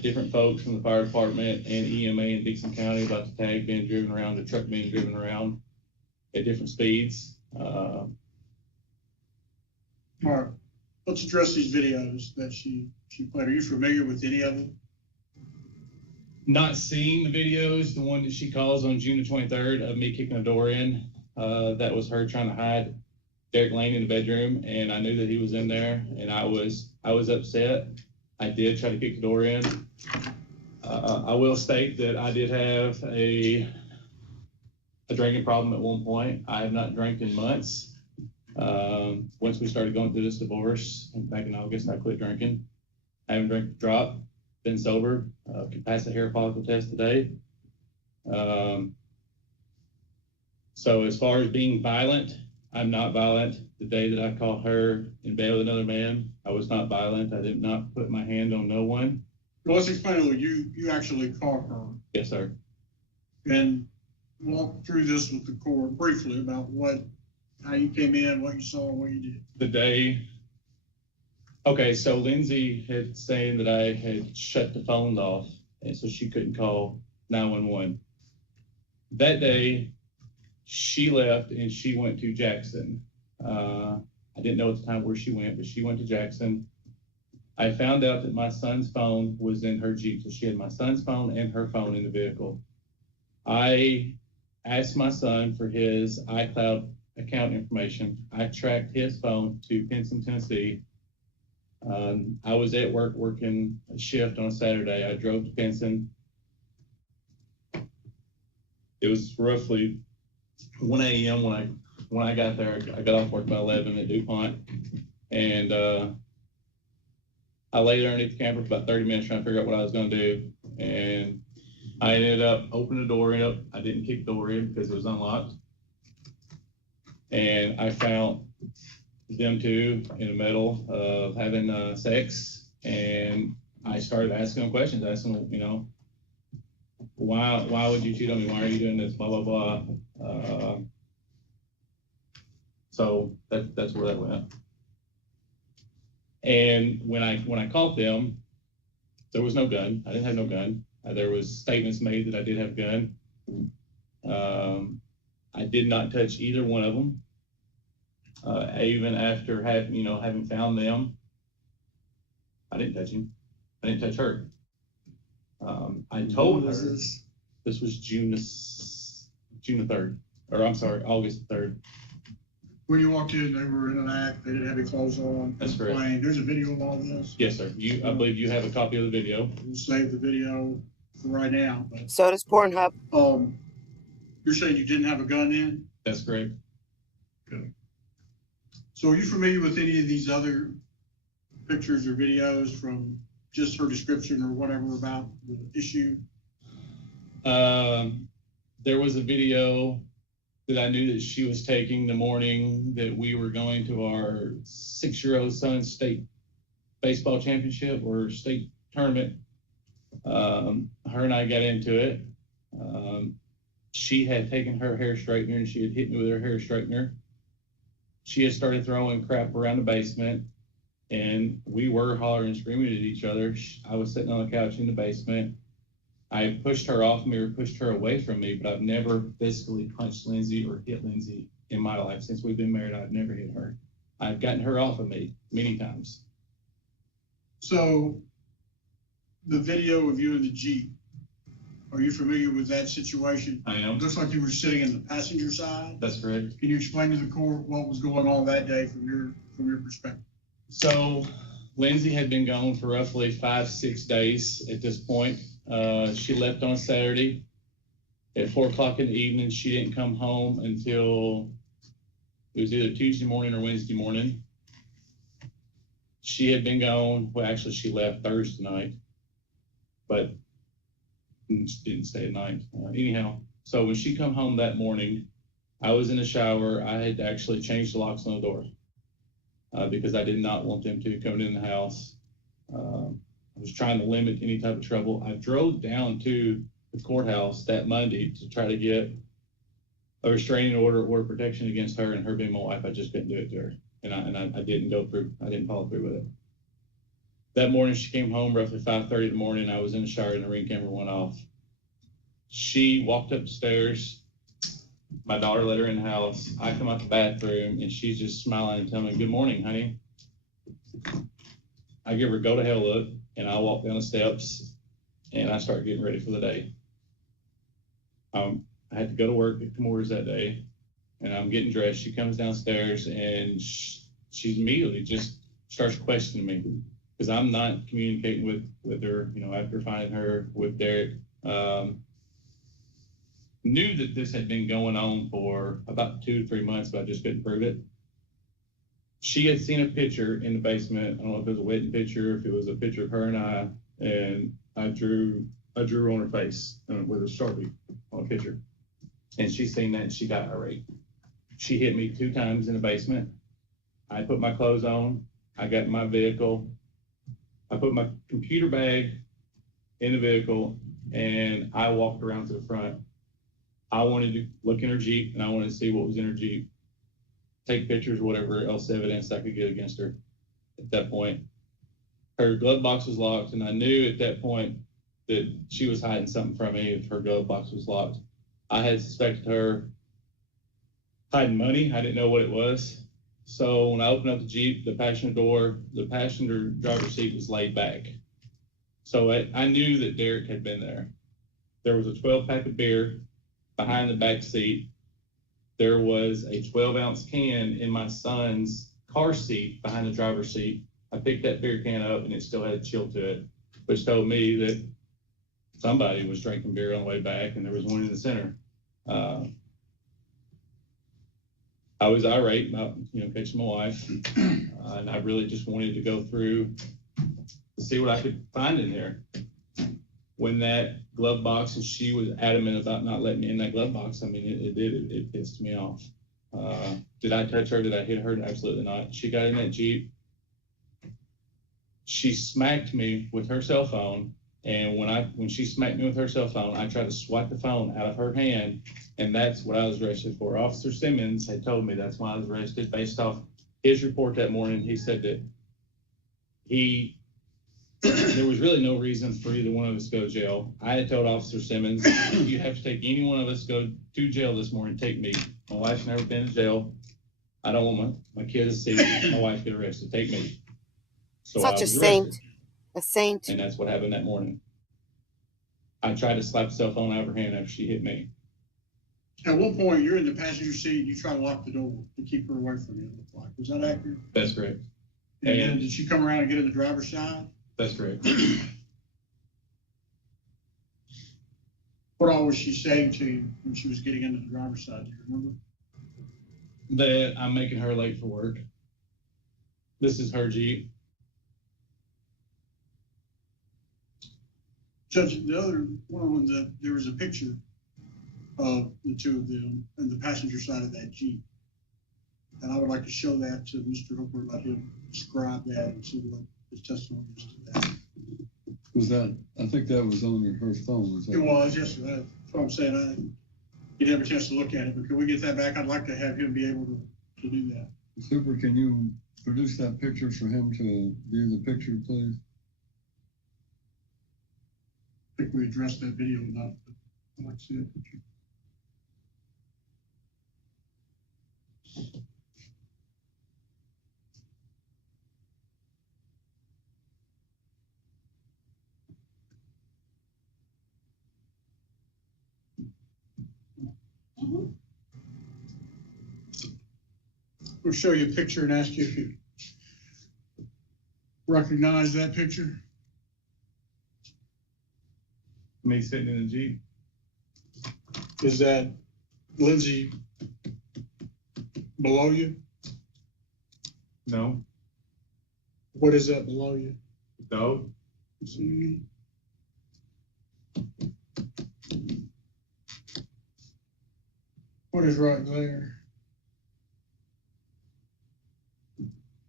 different folks from the fire department and EMA in Dixon County about the tag being driven around, the truck being driven around at different speeds. All right, let's address these videos that she played. Are you familiar with any of them? Not seeing the videos, the one that she calls on June the 23rd of me kicking a door in, that was her trying to hide Derek Lane in the bedroom, and I knew that he was in there, and I was upset. I did try to kick the door in. I will state that I did have a drinking problem at one point. I have not drank in months. Once we started going through this divorce, back in August, I quit drinking. I haven't drank a drop, been sober, could pass the hair follicle test today. So as far as being violent, I'm not violent. The day that I caught her in bed with another man, I was not violent. I did not put my hand on no one. Well, let's explain a little. You actually caught her. Yes, sir. And walk through this with the court briefly about how you came in, what you saw, what you did. The day, okay, so Lindsay had saying that I had shut the phones off, and so she couldn't call 911. That day, she left and she went to Jackson. I didn't know at the time where she went, but she went to Jackson. I found out that my son's phone was in her Jeep, so she had my son's phone and her phone in the vehicle. I asked my son for his iCloud account information. I tracked his phone to Pinson, Tennessee. I was at work working a shift on a Saturday. I drove to Pinson. It was roughly 1 a.m. when I got there. I got off work by 11 at DuPont, and I lay there underneath the camper for about 30 minutes trying to figure out what I was going to do, and I ended up opening the door up. I didn't kick the door in because it was unlocked, and I found them two in the middle of having sex, and I started asking them questions, asking them, you know, why would you cheat on me? Why are you doing this? Blah, blah, blah. So that's where that went. And when I caught them, there was no gun. I didn't have no gun. There was statements made that I did have a gun. I did not touch either one of them. Even after having found them, I didn't touch him. I didn't touch her. I told her this was June the 3rd, or I'm sorry, August the 3rd. When you walked in, they were in an act. They didn't have any clothes on. That's correct. There's a video of all this. Yes, sir. I believe you have a copy of the video. We'll save the video for right now. But, So does Pornhub. you're saying you didn't have a gun in? That's correct. Okay. So are you familiar with any of these other pictures or videos from just her description or whatever about the issue? There was a video that I knew that she was taking the morning that we were going to our 6-year-old son's state baseball championship or state tournament. Her and I got into it. She had taken her hair straightener and she had hit me with her hair straightener. She had started throwing crap around the basement, and we were hollering and screaming at each other. I was sitting on the couch in the basement. I pushed her off me or pushed her away from me, but I've never physically punched Lindsay or hit Lindsay in my life. Since we've been married, I've never hit her. I've gotten her off of me many times. So the video of you in the Jeep, are you familiar with that situation? I am. It looks like you were sitting in the passenger side. That's correct. Can you explain to the court what was going on that day from your perspective? So Lindsay had been gone for roughly 5-6 days at this point. She left on Saturday at 4 o'clock in the evening. She didn't come home until it was either Tuesday morning or Wednesday morning. She had been gone. Well, actually, she left Thursday night, but and she didn't stay at night. Anyhow, so when she come home that morning, I was in the shower. I had actually changed the locks on the door because I did not want them to come in the house. I was trying to limit any type of trouble. I drove down to the courthouse that Monday to try to get a restraining order, order of protection against her and her being my wife. I just couldn't do it to her. And I didn't go through. I didn't follow through with it. That morning, she came home roughly 5:30 in the morning. I was in the shower and the Ring camera went off. She walked up the stairs. My daughter let her in the house. I come out the bathroom and she's just smiling and telling me, "Good morning, honey." I give her a go to hell look and I walk down the steps and I start getting ready for the day. I had to go to work at Comores that day and I'm getting dressed. She comes downstairs and she immediately just starts questioning me because I'm not communicating with her, you know, after finding her with Derek. Knew that this had been going on for about 2 to 3 months, but I just couldn't prove it. She had seen a picture in the basement. I don't know if it was a wedding picture, if it was a picture of her and I drew on her face with a Sharpie on a picture. And she seen that and she got irate. She hit me 2 times in the basement. I put my clothes on. I got in my vehicle. I put my computer bag in the vehicle and I walked around to the front. I wanted to look in her Jeep and I wanted to see what was in her Jeep, take pictures, whatever else evidence I could get against her. At that point, her glove box was locked and I knew at that point that she was hiding something from me if her glove box was locked. I had suspected her hiding money. I didn't know what it was. So when I opened up the Jeep, the passenger driver's seat was laid back. So I knew that Derek had been there. There was a 12-pack of beer behind the back seat. There was a 12-ounce can in my son's car seat behind the driver's seat. I picked that beer can up and it still had a chill to it, which told me that somebody was drinking beer on the way back and there was one in the center. I was irate about, catching my wife, and I really just wanted to go through to see what I could find in there. When that glove box, and she was adamant about not letting me in that glove box, I mean, it pissed me off. Did I touch her? Did I hit her? Absolutely not. She got in that Jeep. She smacked me with her cell phone. And when she smacked me with her cell phone, I tried to swipe the phone out of her hand, and that's what I was arrested for. Officer Simmons had told me that's why I was arrested. Based off his report that morning, he said that there was really no reason for either one of us to go to jail. I had told Officer Simmons, if you have to take any one of us to go to jail this morning, take me. My wife's never been to jail. I don't want my kid to see my wife get arrested. Take me. So Such a saint. A saint. And that's what happened that morning. I tried to slap the cell phone out of her hand after she hit me. At one point, you're in the passenger seat and you try to lock the door to keep her away from you. Was that accurate? That's correct. And then did she come around and get in the driver's side? That's correct. What all was she saying to you when she was getting into the driver's side? Do you remember? That I'm making her late for work. This is her Jeep. Judge, the other one, there was a picture of the two of them in the passenger side of that Jeep. And I would like to show that to Mr. Hooper, let him describe that and see what his testimony is to that. Was that, I think that was on her phone. Was that? It was, yes, sir. That's what I'm saying. I didn't have a chance to look at it, but can we get that back? I'd like to have him be able to do that. Super, can you produce that picture for him to view the picture, please? I think we addressed that video enough, but I'd like to see that picture. We'll show you a picture and ask you if you recognize that picture. Me sitting in the Jeep. Is that Lindsay below you? No. What is that below you? Dog. See? What is right there?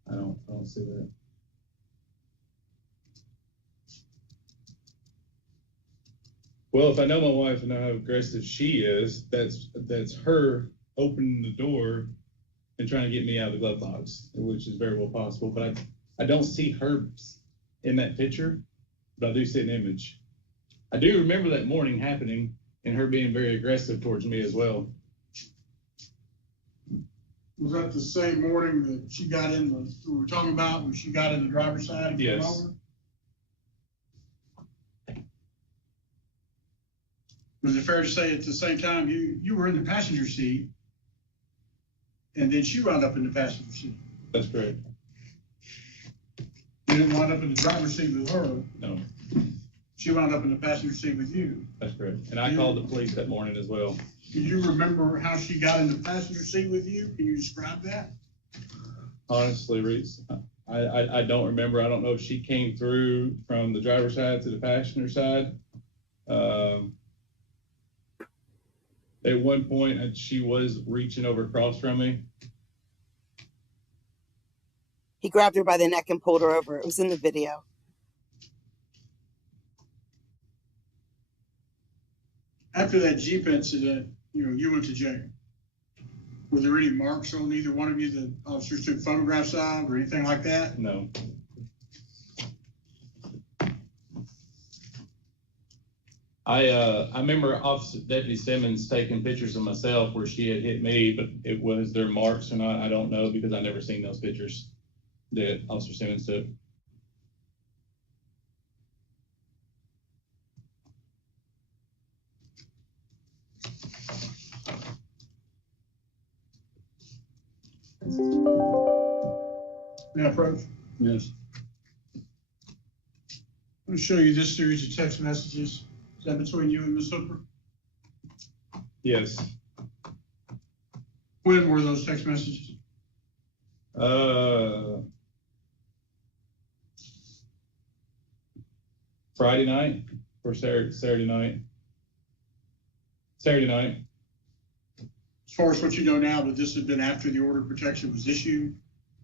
I don't see that. Well, if I know my wife and know how aggressive she is, that's her opening the door and trying to get me out of the glove box, which is very well possible. But I don't see her in that picture, but I do see an image. I do remember that morning happening and her being very aggressive towards me as well. Was that the same morning that she got in the, we were talking about when she got in the driver's side and came Yes. over? Was it fair to say at the same time you were in the passenger seat and then she wound up in the passenger seat? That's correct. You didn't wind up in the driver's seat with her. No, She wound up in the passenger seat with you. that's correct. And I called the police that morning as well. Do you remember how she got in the passenger seat with you? Can you describe that? Honestly, Reese, I don't remember. I don't know if she came through from the driver's side to the passenger side. At one point, she was reaching over across from me. He grabbed her by the neck and pulled her over. It was in the video. After that Jeep incident, you went to jail. Were there any marks on either one of you that officers took photographs of or anything like that? No. I remember Officer Deputy Simmons taking pictures of myself where she had hit me, but it was their marks or not, I don't know, because I never seen those pictures that Officer Simmons took. May I approach? Yes. I'm going to show you this series of text messages. Is that between you and Ms. Hooper? Yes. When were those text messages? Friday night or Saturday night? Saturday night. As far as what you know now, that this had been after the order of protection was issued?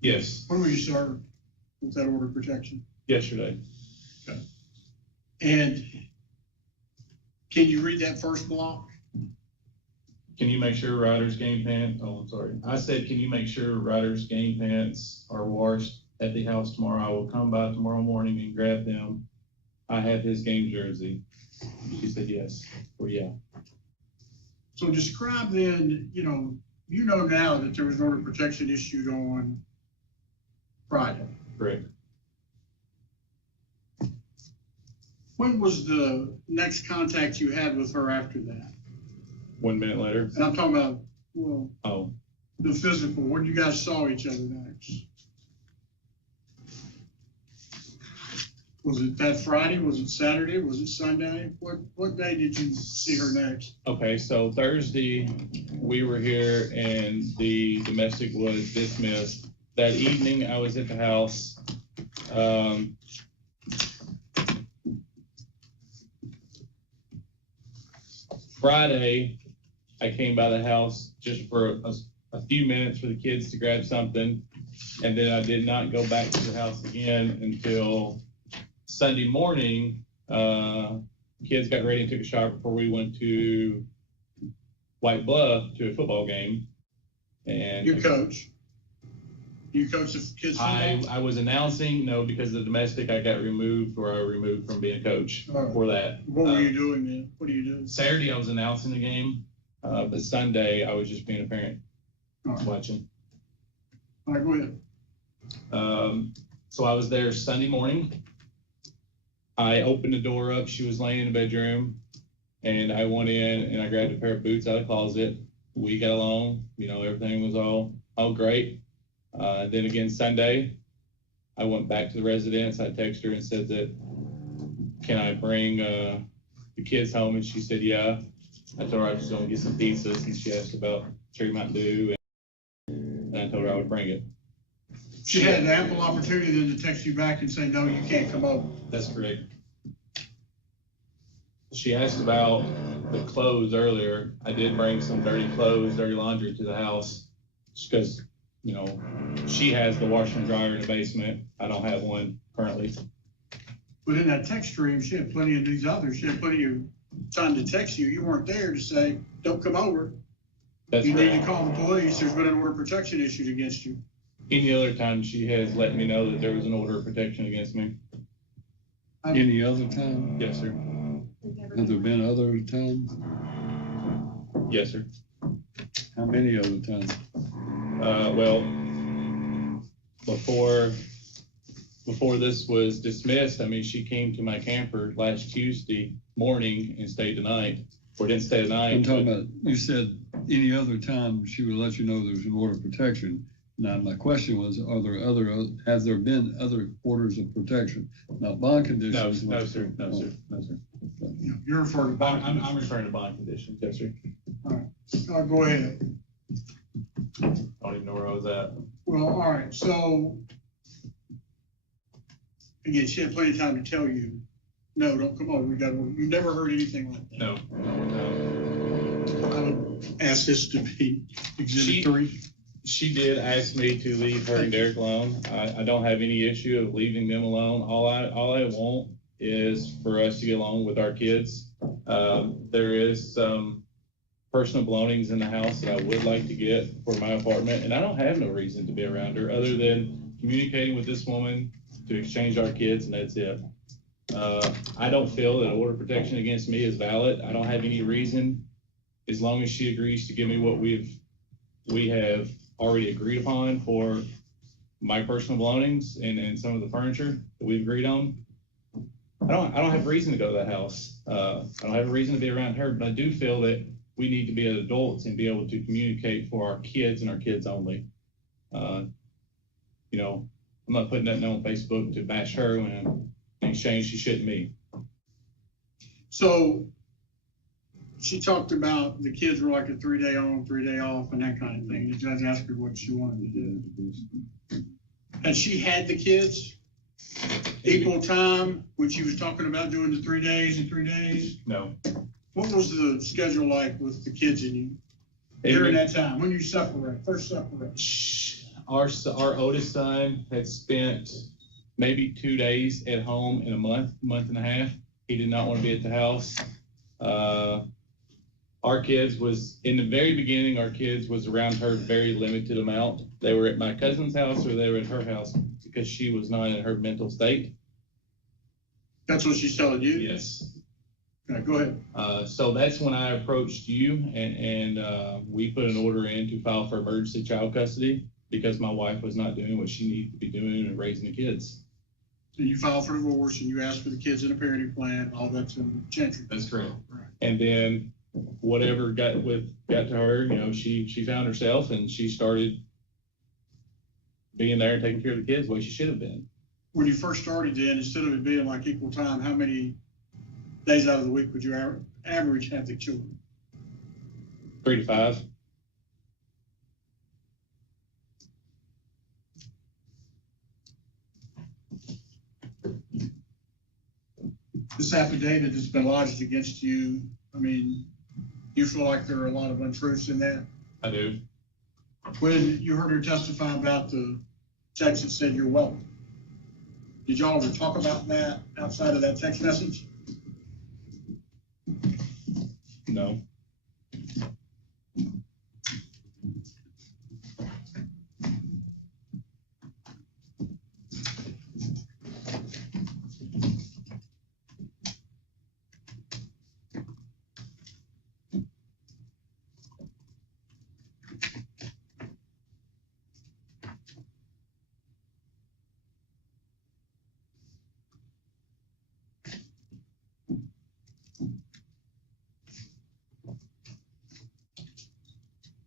Yes. When were you served with that order of protection? Yesterday. Okay. And can you read that first block? Can you make sure Ryder's game pants, oh, I'm sorry. I said, can you make sure Ryder's game pants are washed at the house tomorrow? I will come by tomorrow morning and grab them. I have his game jersey. She said yes, or yeah. So describe then, you know now that there was an order of protection issued on Friday. Correct. When was the next contact you had with her after that? 1 minute later. And I'm talking about, well, Oh, the physical, when you guys saw each other next. Was it that Friday? Was it Saturday? Was it Sunday? What day did you see her next? okay. So Thursday, we were here and the domestic was dismissed. That evening, I was at the house. Friday, I came by the house just for a few minutes for the kids to grab something. And then I did not go back to the house again until Sunday morning. Kids got ready and took a shower before we went to White Bluff to a football game. And You coach the kids football? I was announcing, no, because of the domestic, I got removed from being a coach for that. What were you doing then? What do you do? Saturday, I was announcing the game, but Sunday, I was just being a parent, All right. watching. All right, go ahead. So I was there Sunday morning. I opened the door up. She was laying in the bedroom, and I went in and I grabbed a pair of boots out of the closet. We got along, everything was all great. Then again, Sunday, I went back to the residence. I texted her and said that, can I bring the kids home? And she said, yeah. I told her I was going to get some pizzas, and she asked about Cherry Mountain Dew, and I told her I would bring it. She had an ample opportunity then to text you back and say, no, you can't come over. That's correct. She asked about the clothes earlier, I did bring some dirty clothes, dirty laundry to the house, just because, you know, she has the washer and dryer in the basement. I don't have one currently. But in that text stream, she had plenty of these others. She had plenty of time to text you. You weren't there to say, don't come over. That's You need correct. to call the police. There's been an order of protection issued against you. Any other time, she has let me know that there was an order of protection against me. Any other time? Yes, sir. Have there been other times? Yes, sir. How many other times? Well, before this was dismissed, I mean, she came to my camper last Tuesday morning and stayed the night, or didn't stay the night. I'm talking about, you said any other time she would let you know there's an order of protection. Now, my question was, has there been other orders of protection? Not bond conditions? No, sir. No, sir. No, sir. You're referring to bond. I'm referring to bond conditions. Yes, sir. Go ahead. I don't even know where I was at. Well, all right, so again, she had plenty of time to tell you, no, don't come over. You never heard anything like that. No. I would ask this to be exhibit 3. She did ask me to leave her and Derek alone. I don't have any issue of leaving them alone. All I want is for us to get along with our kids. There is some personal belongings in the house that I would like to get for my apartment, and I don't have no reason to be around her other than communicating with this woman to exchange our kids, and that's it. I don't feel that order of protection against me is valid. I don't have any reason, as long as she agrees to give me what we have already agreed upon for my personal belongings and some of the furniture that we've agreed on. I don't have a reason to go to that house. I don't have a reason to be around her, but I do feel that we need to be adults and be able to communicate for our kids and our kids only. You know, I'm not putting nothing on Facebook to bash her when in exchange she shouldn't me. So she talked about the kids were like a 3-day on, 3-day off and that kind of thing. The judge asked her what she wanted to do. Had she had the kids equal time when she was talking about doing the 3 days and 3 days? No. What was the schedule like with the kids and you during that time when you first separate? Our oldest son had spent maybe 2 days at home in a month and a half. He did not want to be at the house. Our kids was, in the very beginning, our kids was around her very limited amount. They were at my cousin's house or they were at her house because she was not in her mental state. That's what she's telling you? Yes. Okay, go ahead. So that's when I approached you and we put an order in to file for emergency child custody because my wife was not doing what she needed to be doing and raising the kids. So you filed for divorce and you asked for the kids in a parenting plan, all that's in the gentry. That's correct. Right. And then whatever got to her, you know, she found herself and she started being there and taking care of the kids the way she should have been. When you first started then, instead of it being like equal time, how many days out of the week would you average have the children? 3 to 5. This affidavit that's been lodged against you, I mean, you feel like there are a lot of untruths in that? I do. When you heard her testify about the text that said you're welcome, did y'all ever talk about that outside of that text message? No.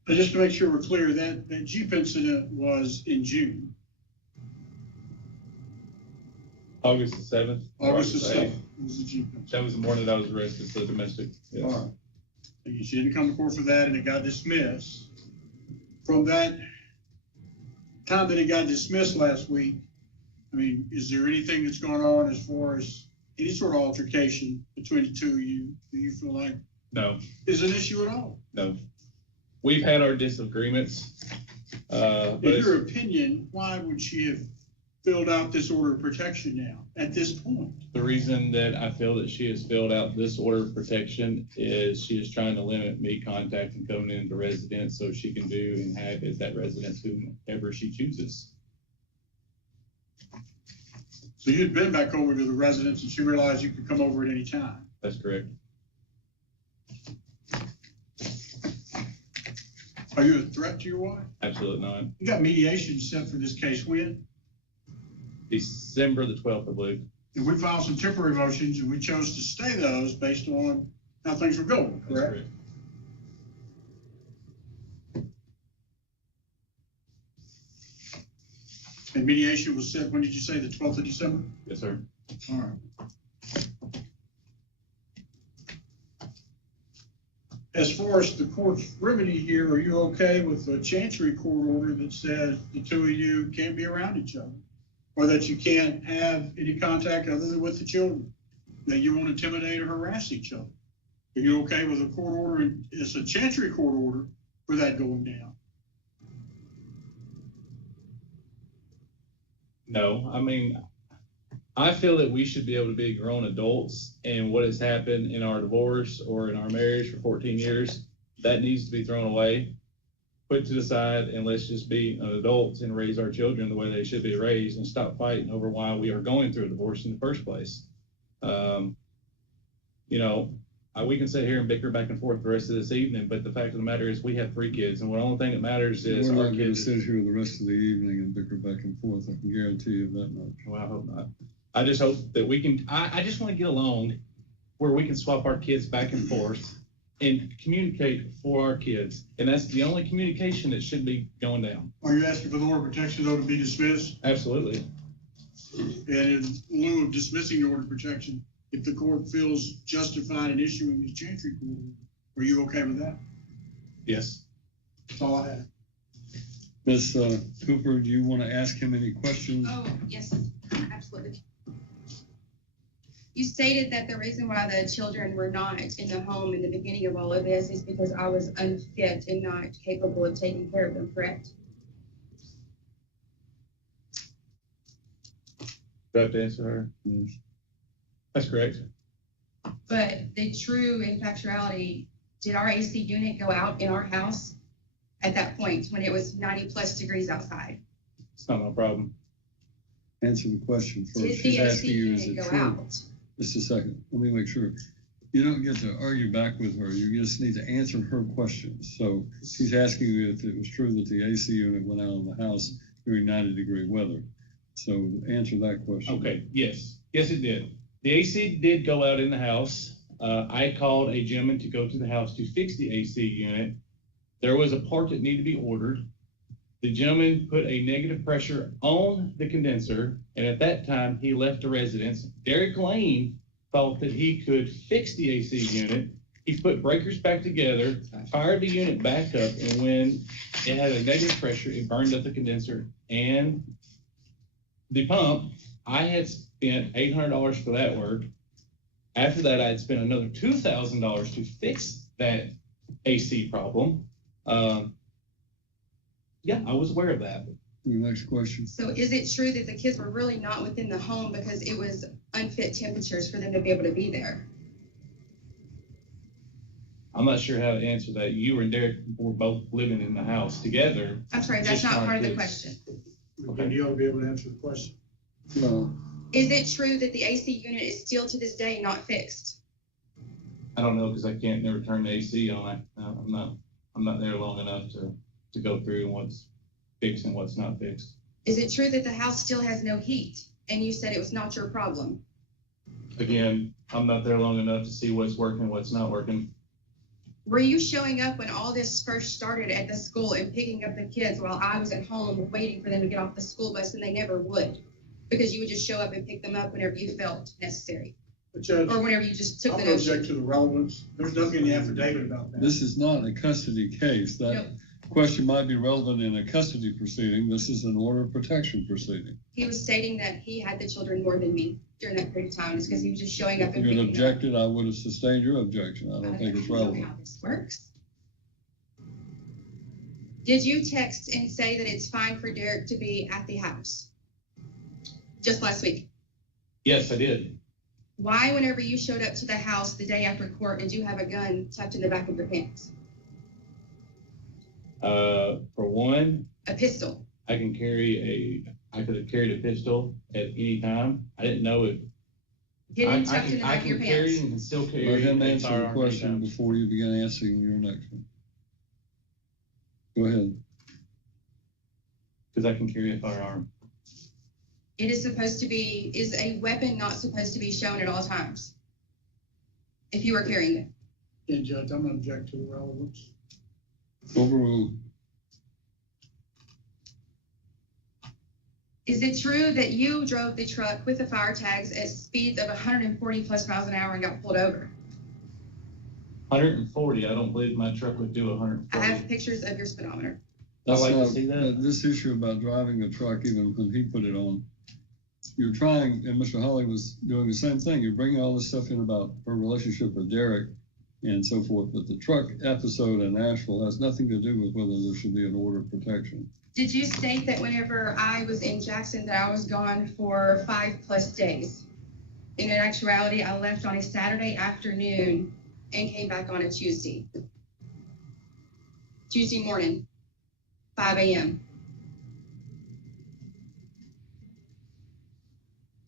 But just to make sure we're clear, that Jeep incident was in June. August the 7th. August the 7th was the Jeep incident. That was the morning that I was arrested, so domestic. Yes. All right. She didn't come to court for that and it got dismissed. From that time that it got dismissed last week, I mean, is there anything that's going on as far as any sort of altercation between the two of you? Do you feel like No, is an issue at all. no. We've had our disagreements. But In it's- your opinion, why would she have filled out this order of protection now, at this point? the reason that I feel that she has filled out this order of protection is she is trying to limit me contacting coming into residence so she can do and have at that residence whomever she chooses. So you'd been back over to the residence and she realized you could come over at any time. That's correct. Are you a threat to your wife? Absolutely not. You got mediation set for this case when? December the 12th, I believe. And we filed some temporary motions and we chose to stay those based on how things were going, That's correct? And mediation was set, when did you say, the 12th of December? Yes, sir. All right. As far as the court's remedy here, are you okay with the Chancery Court order that says the two of you can't be around each other? Or that you can't have any contact other than with the children? That you won't intimidate or harass each other? Are you okay with a court order, and it's a Chancery Court order for that going down? No, I mean, I feel that we should be able to be grown adults, and what has happened in our divorce or in our marriage for 14 years, that needs to be thrown away, put to the side, and let's just be adults and raise our children the way they should be raised and stop fighting over why we are going through a divorce in the first place. You know, we can sit here and bicker back and forth the rest of this evening, but the fact of the matter is we have 3 kids, and the only thing that matters is We're our not gonna kids. sit here the rest of the evening and bicker back and forth, I can guarantee you that much. Well, I hope not. I just hope that we can, I just want to get along where we can swap our kids back and forth and communicate for our kids. And that's the only communication that should be going down. Are you asking for the order of protection though to be dismissed? Absolutely. And in lieu of dismissing the order of protection, if the court feels justified in issuing the Chancery Court order, are you okay with that? Yes. That's all I have. Ms. Cooper, do you want to ask him any questions? Oh, yes, absolutely. You stated that the reason why the children were not in the home in the beginning of all of this is because I was unfit and not capable of taking care of them, correct? Do I have to answer her? Yes. That's correct. But the true in factuality, did our AC unit go out in our house at that point when it was 90+ degrees outside? It's not my problem. Answer the question Did first. the She's AC asking you, is unit it go true? out? Just a second, let me make sure. You don't get to argue back with her, you just need to answer her questions. So she's asking you if it was true that the AC unit went out in the house during 90-degree weather. So answer that question. Okay, yes. Yes, it did. The AC did go out in the house. I called a gentleman to go to the house to fix the AC unit. There was a part that needed to be ordered. The gentleman put a negative pressure on the condenser, and at that time, he left the residence. Derek Lane thought that he could fix the AC unit. He put breakers back together, fired the unit back up, and when it had a negative pressure, it burned up the condenser and the pump. I had spent $800 for that work. After that, I had spent another $2,000 to fix that AC problem. Yeah, I was aware of that. Your next question. So is it true that the kids were really not within the home because it was unfit temperatures for them to be able to be there? I'm not sure how to answer that. You and Derek were both living in the house together. I'm sorry, that's Just not our part of the kids. question. Okay, you ought to be able to answer the question. No, Is it true that the AC unit is still to this day not fixed? I don't know because I can't never turn the AC on. I'm not there long enough to go through what's fixed and what's not fixed. Is it true that the house still has no heat and you said it was not your problem? Again, I'm not there long enough to see what's working, what's not working. Were you showing up when all this first started at the school and picking up the kids while I was at home waiting for them to get off the school bus and they never would? Because you would just show up and pick them up whenever you felt necessary But Judge, or whenever you just took I'll the object notion. to the relevance. There's nothing in the affidavit about that. this is not a custody case. That Nope. question might be relevant in a custody proceeding. This is an order of protection proceeding. He was stating that he had the children more than me during that period of time. It's because he was just showing up If and you had picking them up. objected, I would have sustained your objection. I don't think it's I don't know relevant. how this works. Did you text and say that it's fine for Derek to be at the house? Just last week. Yes, I did. Why, whenever you showed up to the house the day after court, did you have a gun tucked in the back of your pants? For one, A pistol. I could have carried a pistol at any time. I didn't know if Hidden tucked in the back of your carry pants. and can still Let carry him a answer the firearm question anytime. before you begin answering your next one. Go ahead. Because I can carry a firearm. It is supposed to be, is a weapon not supposed to be shown at all times? If you are carrying it. Yeah, Judge, I'm gonna object to the relevance. Overruled. Is it true that you drove the truck with the fire tags at speeds of 140 plus miles an hour and got pulled over? 140, I don't believe my truck would do I 140. have pictures of your speedometer. That's like to not, see that. this issue about driving the truck, even when he put it on, you're trying, and Mr. Holly was doing the same thing. You're bringing all this stuff in about her relationship with Derek and so forth, but the truck episode in Nashville has nothing to do with whether there should be an order of protection. Did you state that whenever I was in Jackson that I was gone for 5+ days? In actuality, I left on a Saturday afternoon and came back on a Tuesday morning, 5 a.m.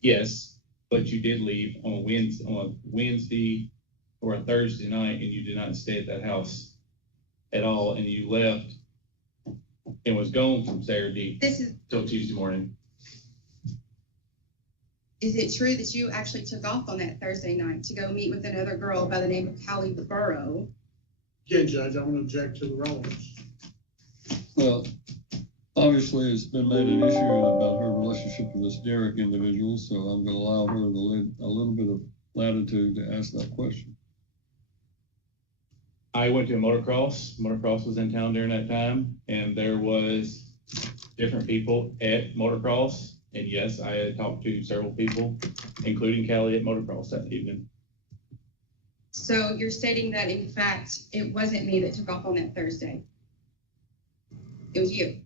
Yes, but you did leave on a Wednesday or a Thursday night, and you did not stay at that house at all, and you left and was gone from Saturday till Tuesday morning. Is it true that you actually took off on that Thursday night to go meet with another girl by the name of Callie Burrow? Again, Judge, I'm gonna object to the relevance. Well, obviously, it's been made an issue about her relationship with this Derek individual, so I'm going to allow her a little bit of latitude to ask that question. I went to a motocross. Motocross was in town during that time, and there was different people at motocross. And yes, I had talked to several people, including Callie at motocross that evening. So you're stating that, in fact, it wasn't me that took off on that Thursday. It was you.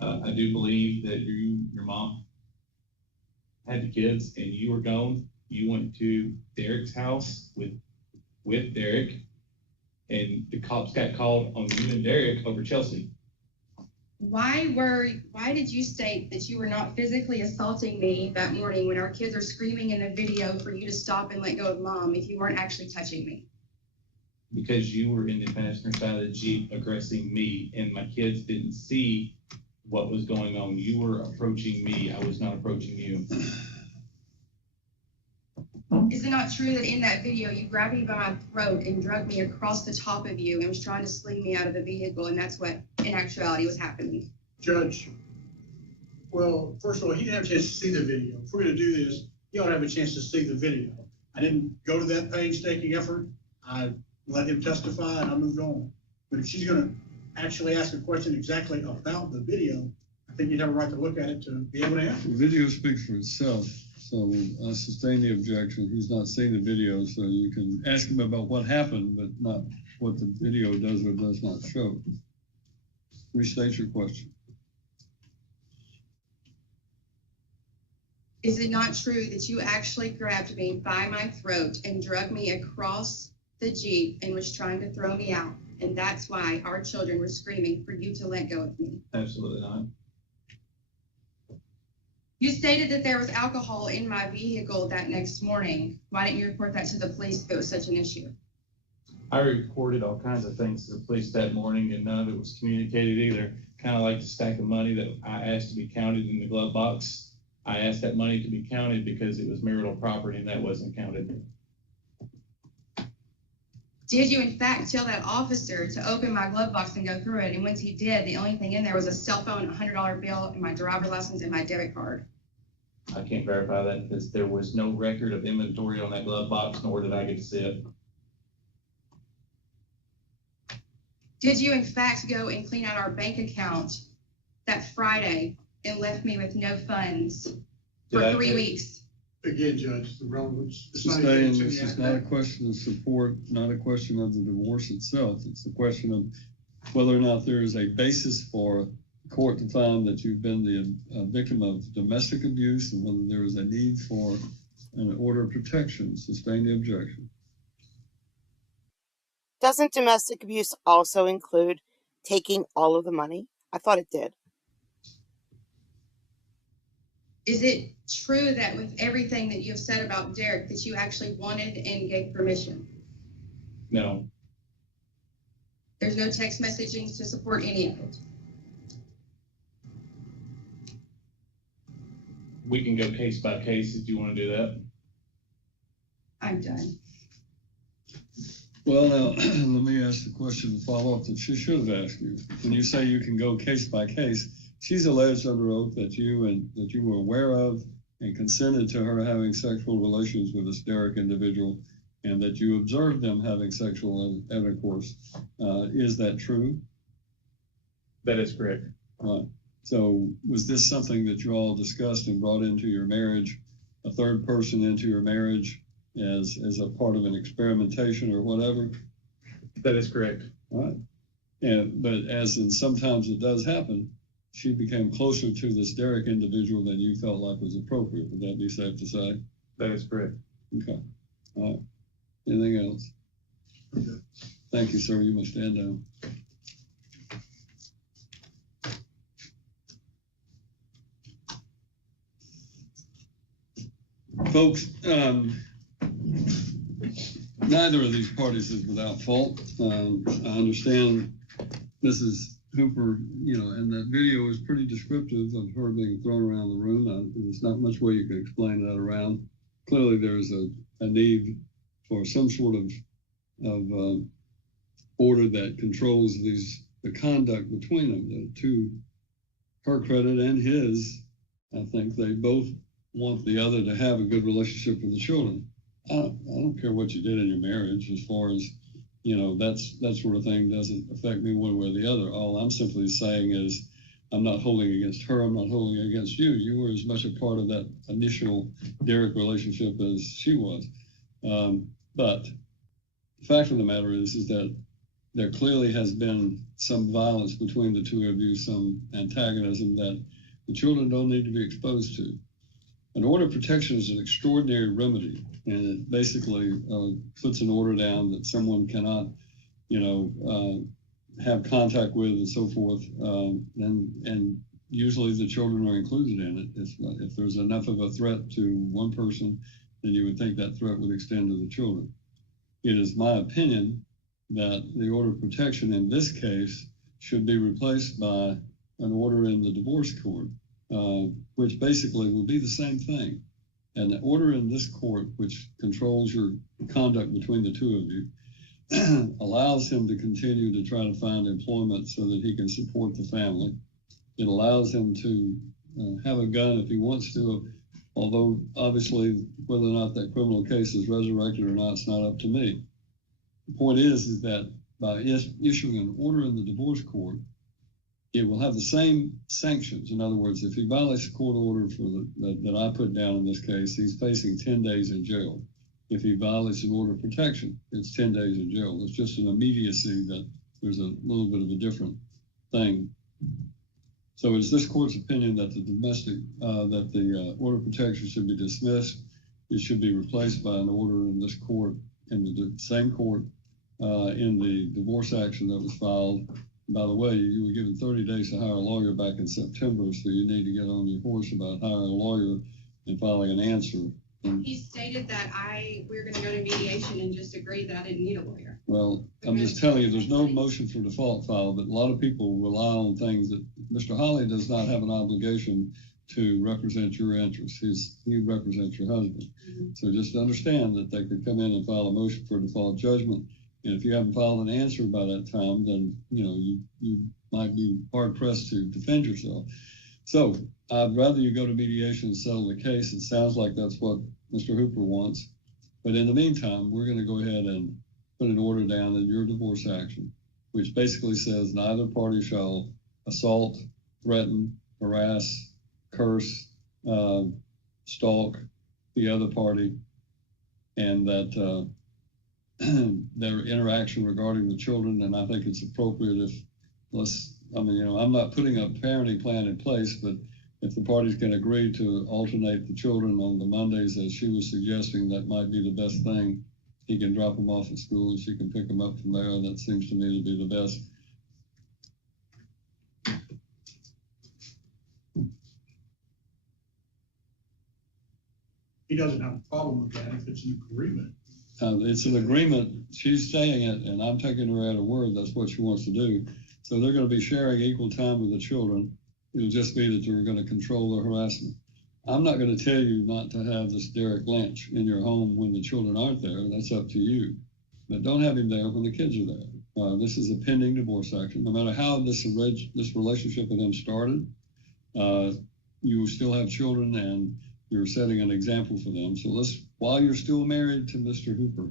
I do believe that your mom had the kids and you were gone. You went to Derek's house with Derek, and the cops got called on you and Derek over Chelsea. Why did you state that you were not physically assaulting me that morning when our kids are screaming in the video for you to stop and let go of mom if you weren't actually touching me? Because you were in the passenger side of the Jeep aggressing me, and my kids didn't see what was going on. You were approaching me. I was not approaching you. Is it not true that in that video you grabbed me by my throat and dragged me across the top of you and was trying to sling me out of the vehicle, and that's what in actuality was happening? Judge, well, first of all, he didn't have a chance to see the video. If we're gonna do this, you ought to have a chance to see the video. I didn't go to that painstaking effort. I let him testify and I moved on. But if she's gonna actually ask a question exactly about the video, I think you'd have a right to look at it to be able to answer. The video speaks for itself, so I sustain the objection. He's not seen the video, so you can ask him about what happened, but not what the video does or does not show. Restate your question. Is it not true that you actually grabbed me by my throat and dragged me across the Jeep and was trying to throw me out? And that's why our children were screaming for you to let go of me. Absolutely not. You stated that there was alcohol in my vehicle that next morning. Why didn't you report that to the police if it was such an issue? I reported all kinds of things to the police that morning, and none of it was communicated either. Kind of like the stack of money that I asked to be counted in the glove box. I asked that money to be counted because it was marital property, and that wasn't counted. Did you in fact tell that officer to open my glove box and go through it? And once he did, the only thing in there was a cell phone, a $100 bill, and my driver's license and my debit card. I can't verify that because there was no record of inventory on that glove box, nor did I get to see it. Did you in fact go and clean out our bank account that Friday and left me with no funds for 3 weeks? Again, Judge, the relevance. Mr. Stallion, this is not a question of support, not a question of the divorce itself. It's a question of whether or not there is a basis for the court to find that you've been the victim of domestic abuse and whether there is a need for an order of protection. Sustain the objection. Doesn't domestic abuse also include taking all of the money? I thought it did. Is it true that with everything that you have said about Derek that you actually wanted and gave permission? No, There's no text messaging to support any of it. we can go case by case if you want to do that. I'm done. Well, now, let me ask the question to follow up that she should have asked you. When you say you can go case by case, she's alleged under oath that you were aware of and consented to her having sexual relations with this Derek individual and that you observed them having sexual intercourse. Is that true? That is correct. Right. So was this something that you all discussed and brought into your marriage, a third person into your marriage as a part of an experimentation or whatever? That is correct. All right. And, but as in sometimes it does happen, she became closer to this Derek individual than you felt like was appropriate. Would that be safe to say? That is correct. Okay. All right. Anything else? Okay. Thank you, sir. You may stand down. Folks, neither of these parties is without fault. I understand Mrs. Hooper, and that video is pretty descriptive of her being thrown around the room. There's not much way you can explain that around. Clearly, there's a need for some sort of order that controls the conduct between them. To her credit and his, I think they both want the other to have a good relationship with the children. I don't care what you did in your marriage as far as, that sort of thing doesn't affect me one way or the other. All I'm simply saying is I'm not holding against her. I'm not holding against you. You were as much a part of that initial Derek relationship as she was. But the fact of the matter is that there clearly has been some violence between the two of you, some antagonism that the children don't need to be exposed to. An order of protection is an extraordinary remedy, and it basically puts an order down that someone cannot, have contact with and so forth. And usually the children are included in it. If there's enough of a threat to one person, then you would think that threat would extend to the children. It is my opinion that the order of protection in this case should be replaced by an order in the divorce court. Which basically will be the same thing. And the order in this court, which controls your conduct between the two of you, allows him to continue to try to find employment so that he can support the family. It allows him to have a gun if he wants to, although obviously whether or not that criminal case is resurrected or not, it's not up to me. The point is that by issuing an order in the divorce court, it will have the same sanctions. In other words, if he violates the court order that I put down in this case, he's facing 10 days in jail. If he violates an order of protection, it's 10 days in jail. It's just an immediacy that there's a little bit of a different thing. So it's this court's opinion that the order of protection should be dismissed. It should be replaced by an order in this court, in the same court, in the divorce action that was filed. By the way, you were given 30 days to hire a lawyer back in September, so you need to get on your horse about hiring a lawyer and filing an answer. He stated that we were going to go to mediation and just agreed that I didn't need a lawyer. Well, I'm just telling you, there's no motion for default filed, but a lot of people rely on things that Mr. Holly does not have an obligation to represent your interests. He represents your husband. Mm-hmm. So just understand that they could come in and file a motion for default judgment. And if you haven't filed an answer by that time, then, you might be hard pressed to defend yourself. So I'd rather you go to mediation and settle the case. It sounds like that's what Mr. Hooper wants. But in the meantime, we're going to go ahead and put an order down in your divorce action. which basically says neither party shall assault, threaten, harass, curse, stalk the other party, and that their interaction regarding the children. And I think it's appropriate if, I'm not putting a parenting plan in place, but if the parties can agree to alternate the children on the Mondays, as she was suggesting, that might be the best thing. He can drop them off at school and she can pick them up from there. That seems to me to be the best. He doesn't have a problem with that if it's an agreement. It's an agreement. She's saying it, and I'm taking her at her word. That's what she wants to do. So they're going to be sharing equal time with the children. It'll just be that you're going to control the harassment. I'm not going to tell you not to have this Derek Lynch in your home when the children aren't there. That's up to you. But don't have him there when the kids are there. This is a pending divorce action. No matter how this relationship with him started, you still have children and you're setting an example for them. So while you're still married to Mr. Hooper,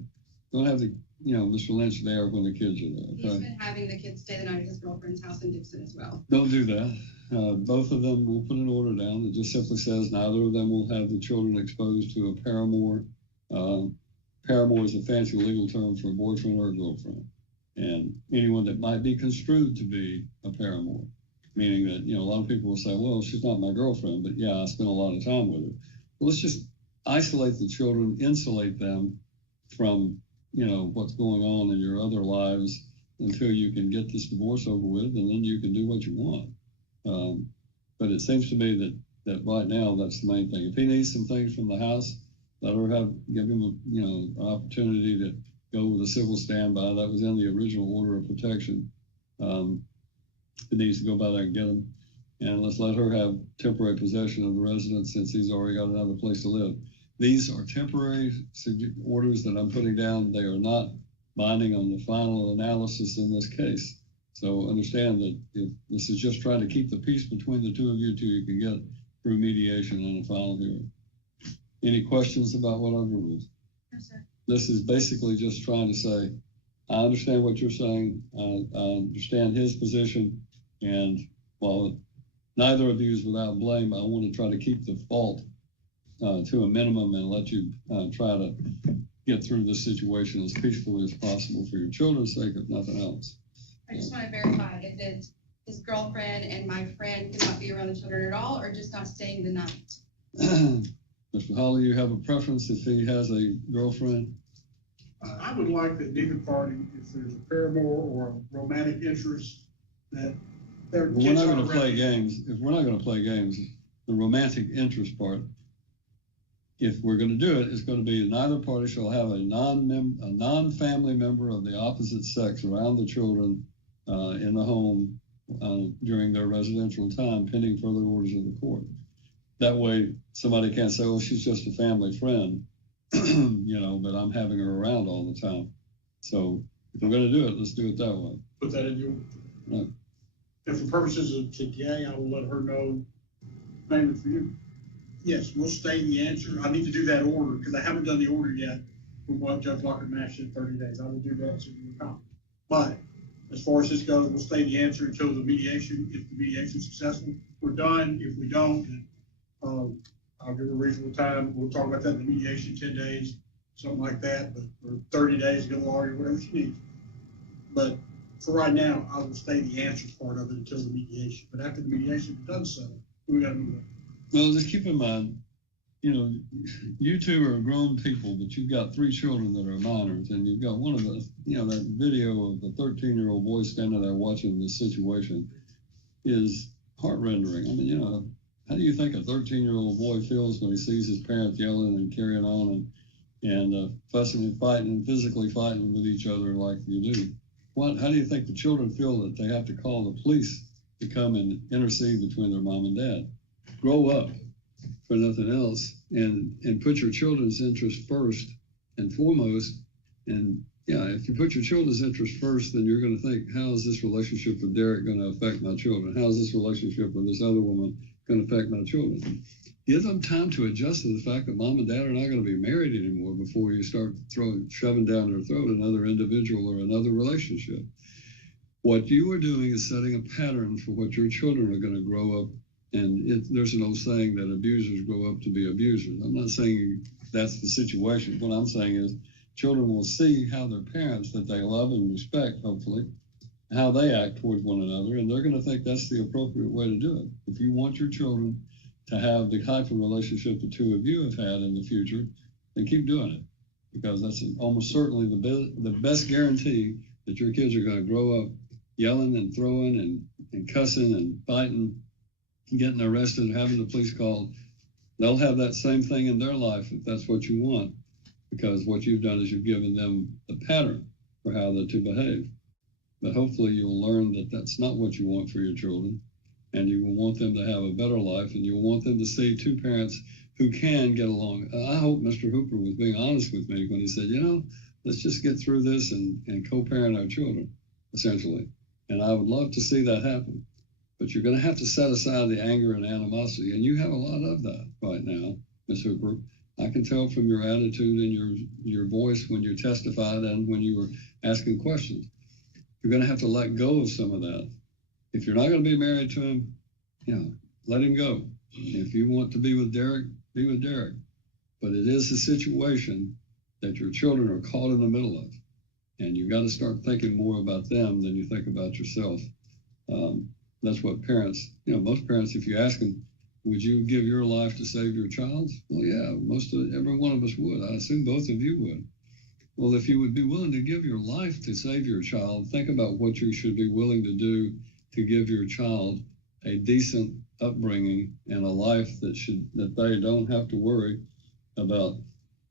don't have Mr. Lynch there when the kids are there. Okay? He's been having the kids stay the night at his girlfriend's house in Dixon as well. Don't do that. Both of them will put an order down that just simply says neither of them will have the children exposed to a paramour. Paramour is a fancy legal term for a boyfriend or a girlfriend. And anyone that might be construed to be a paramour, meaning that, a lot of people will say, well, she's not my girlfriend, but yeah, I spent a lot of time with her. Well, let's just isolate the children, insulate them from, what's going on in your other lives until you can get this divorce over with, and then you can do what you want. But it seems to me that right now, that's the main thing. If he needs some things from the house, give him an opportunity to go with a civil standby. That was in the original order of protection. He needs to go by there and get them. And let's let her have temporary possession of the residence since he's already got another place to live. These are temporary orders that I'm putting down. They are not binding on the final analysis in this case. So understand that if this is just trying to keep the peace between the two of you till you can get through mediation and a final hearing. Any questions about what I've ruled? No, sir. This is basically just trying to say, I understand what you're saying. I understand his position. And while neither of you is without blame, I want to try to keep the fault to a minimum and let you try to get through this situation as peacefully as possible for your children's sake, if nothing else. I just want to verify that his girlfriend and my friend could not be around the children at all, or just not staying the night? Mr. Holly, you have a preference if he has a girlfriend? I would like that neither party, if there's a paramour or a romantic interest, that their But we're kids not are going to play ready. games. If we're not going to play games, the romantic interest part, if we're going to do it, it's going to be neither party shall have a non-family member of the opposite sex around the children in the home during their residential time, pending further orders of the court. That way, somebody can't say, "Oh, she's just a family friend," but I'm having her around all the time. So if we're going to do it, let's do it that way. Put that in your. Right. And for purposes of today, I will let her know payment for you. Yes, we'll state the answer. I need to do that order because I haven't done the order yet from what Judge Lockard-Mash said 30 days. I will do that as soon as we come. But as far as this goes, we'll state the answer until the mediation. If the mediation is successful, we're done. If we don't, I'll give a reasonable time. We'll talk about that in the mediation, 10 days, something like that, but for 30 days, get a lawyer, whatever she needs. But for right now, I will state the answer part of it until the mediation. But after the mediation is done, so we got to move on. Well, just keep in mind, you two are grown people, but you've got 3 children that are minors, and you've got one of the, that video of the 13-year-old boy standing there watching this situation is heart-rendering. I mean, how do you think a 13-year-old boy feels when he sees his parents yelling and carrying on and fussing and fighting and physically fighting with each other like you do? How do you think the children feel that they have to call the police to come and intercede between their mom and dad? Grow up, for nothing else, and put your children's interest first and foremost. And yeah, if you put your children's interest first, then you're going to think, how is this relationship with Derek going to affect my children? How is this relationship with this other woman going to affect my children? Give them time to adjust to the fact that mom and dad are not going to be married anymore before you start shoving down their throat another individual or another relationship. What you are doing is setting a pattern for what your children are going to grow up. And there's an old saying that abusers grow up to be abusers. I'm not saying that's the situation. What I'm saying is children will see how their parents that they love and respect, hopefully, how they act towards one another, and they're going to think that's the appropriate way to do it. If you want your children to have the type of relationship the two of you have had in the future, then keep doing it, because that's almost certainly the best guarantee that your kids are going to grow up yelling and throwing and cussing and fighting, getting arrested, having the police called. They'll have that same thing in their life if that's what you want, because what you've done is you've given them the pattern for how they're to behave. But hopefully you'll learn that that's not what you want for your children, and you will want them to have a better life, and you'll want them to see two parents who can get along. I hope Mr. Hooper was being honest with me when he said, let's just get through this and co-parent our children, essentially. And I would love to see that happen. But you're going to have to set aside the anger and animosity, and you have a lot of that right now, Ms. Hooper. I can tell from your attitude and your voice when you testified and when you were asking questions. You're going to have to let go of some of that. If you're not going to be married to him, let him go. If you want to be with Derek, be with Derek. But it is a situation that your children are caught in the middle of. And you've got to start thinking more about them than you think about yourself. That's what parents, most parents, if you ask them, would you give your life to save your child's? Well, yeah, every one of us would. I assume both of you would. Well, if you would be willing to give your life to save your child, think about what you should be willing to do to give your child a decent upbringing and a life that they don't have to worry about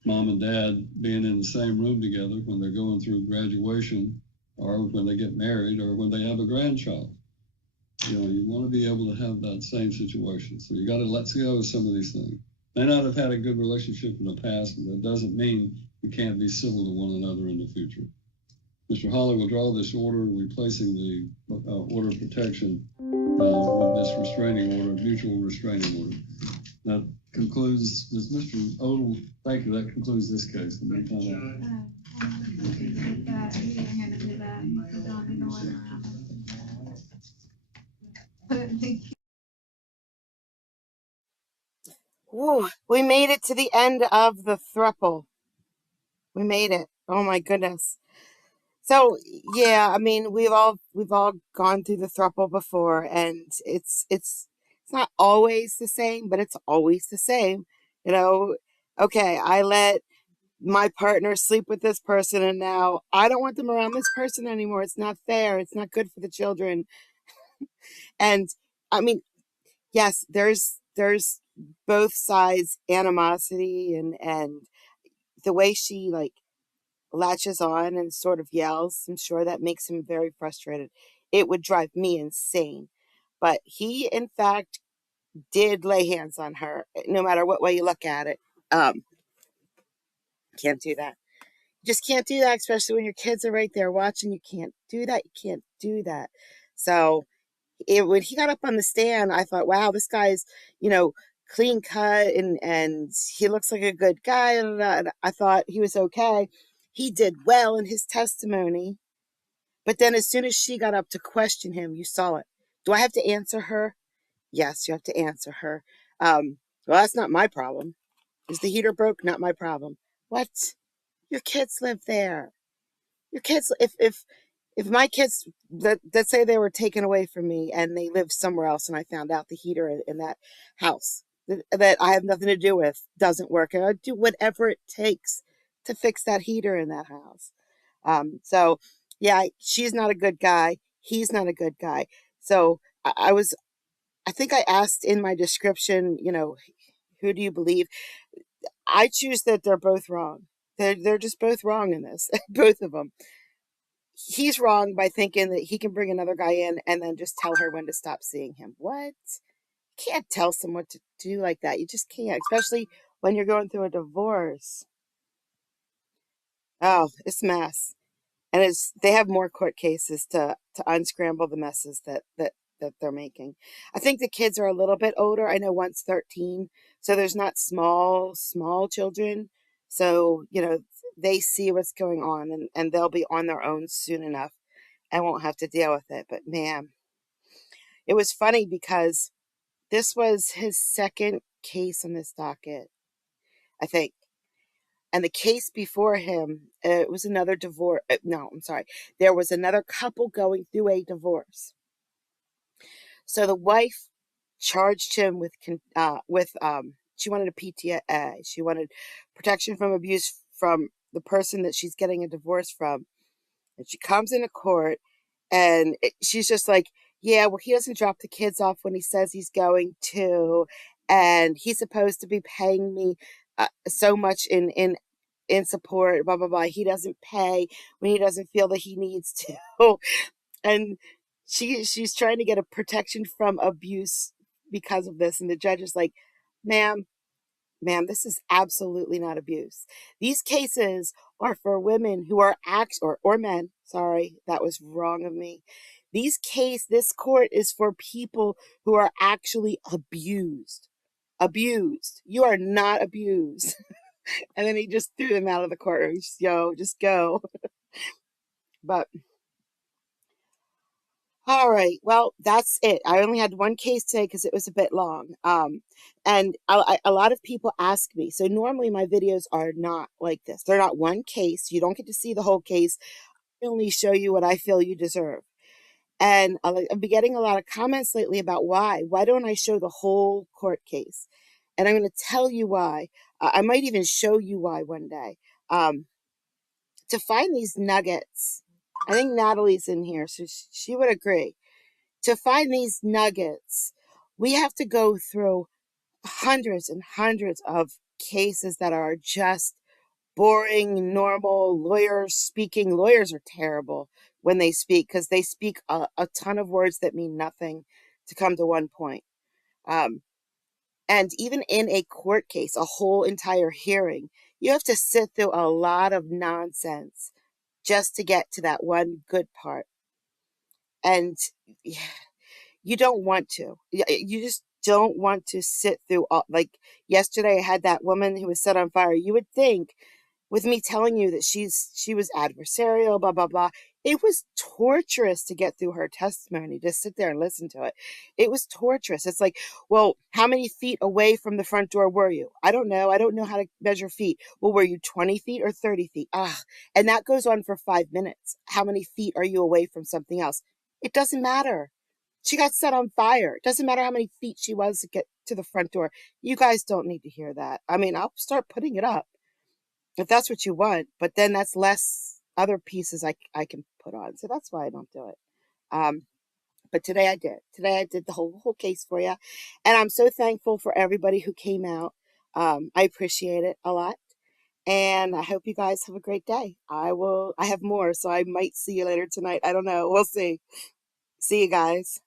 mom and dad being in the same room together when they're going through graduation or when they get married or when they have a grandchild. You want to be able to have that same situation. So you got to let go of some of these things. May not have had a good relationship in the past, but that doesn't mean you can't be civil to one another in the future. Mr. Holly will draw this order replacing the order of protection with this restraining order, mutual restraining order. That concludes this. Mr. Odell, thank you. That concludes this case. He didn't have to do that. He said, don't need to wait around. Whew, we made it to the end of the thruple. We made it. Oh my goodness. So yeah, I mean we've all gone through the thruple before, and it's not always the same, but it's always the same. Okay, I let my partner sleep with this person, and now I don't want them around this person anymore. It's not fair. It's not good for the children. And I mean, yes, there's both sides animosity and the way she latches on and sort of yells. I'm sure that makes him very frustrated. It would drive me insane. But he, in fact, did lay hands on her, no matter what way you look at it. Can't do that. You just can't do that, especially when your kids are right there watching. You can't do that. You can't do that. So when he got up on the stand, I thought, wow, this guy's, clean cut and he looks like a good guy. And I thought he was okay. He did well in his testimony. But then as soon as she got up to question him, you saw it. Do I have to answer her? Yes, you have to answer her. Well, that's not my problem. Is the heater broke? Not my problem. What? Your kids live there. Your kids, if my kids, let's say they were taken away from me and they lived somewhere else and I found out the heater in that house that I have nothing to do with doesn't work, and I'd do whatever it takes to fix that heater in that house. So yeah, she's not a good guy. He's not a good guy. So I think I asked in my description, who do you believe? I choose that they're both wrong. They're just both wrong in this, both of them. He's wrong by thinking that he can bring another guy in and then just tell her when to stop seeing him. What? You can't tell someone to do like that. You just can't, especially when you're going through a divorce. Oh, it's a mess. And they have more court cases to unscramble the messes that they're making. I think the kids are a little bit older. I know one's 13, so there's not small children. So they see what's going on, and they'll be on their own soon enough. I won't have to deal with it. But man, it was funny because this was his second case on this docket, I think. And the case before him, it was another divorce. No, I'm sorry. There was another couple going through a divorce. So the wife charged him with she wanted a PTA. She wanted protection from abuse from the person that she's getting a divorce from. And she comes into court and she's just like, yeah, well, he doesn't drop the kids off when he says he's going to. And he's supposed to be paying me so much in support, blah, blah, blah. He doesn't pay when he doesn't feel that he needs to. And she's trying to get a protection from abuse because of this. And the judge is like, ma'am, this is absolutely not abuse. These cases are for women who are or men. Sorry, that was wrong of me. This court is for people who are actually abused. Abused. You are not abused. And then he just threw them out of the courtroom. Just go. But all right. Well, that's it. I only had one case today because it was a bit long. And a lot of people ask me. So normally my videos are not like this. They're not one case. You don't get to see the whole case. I only show you what I feel you deserve. And I've been getting a lot of comments lately about why. Why don't I show the whole court case? And I'm going to tell you why. I might even show you why one day. To find these nuggets, I think Natalie's in here, so she would agree. To find these nuggets, we have to go through hundreds and hundreds of cases that are just boring, normal lawyers speaking. Lawyers are terrible when they speak because they speak a ton of words that mean nothing to come to one point. And even in a court case, a whole entire hearing, you have to sit through a lot of nonsense just to get to that one good part. And you don't want to. You just don't want to sit through all, like yesterday I had that woman who was set on fire. You would think with me telling you that she was adversarial, blah, blah, blah. It was torturous to get through her testimony, to sit there and listen to it. It was torturous. It's like, well, how many feet away from the front door were you? I don't know. I don't know how to measure feet. Well, were you 20 feet or 30 feet? And that goes on for 5 minutes. How many feet are you away from something else? It doesn't matter. She got set on fire. It doesn't matter how many feet she was to get to the front door. You guys don't need to hear that. I mean, I'll start putting it up if that's what you want, but then that's less other pieces I can put on. So that's why I don't do it. But today I did. Today I did the whole case for you. And I'm so thankful for everybody who came out. I appreciate it a lot. And I hope you guys have a great day. I have more, so I might see you later tonight. I don't know. We'll see. See you guys.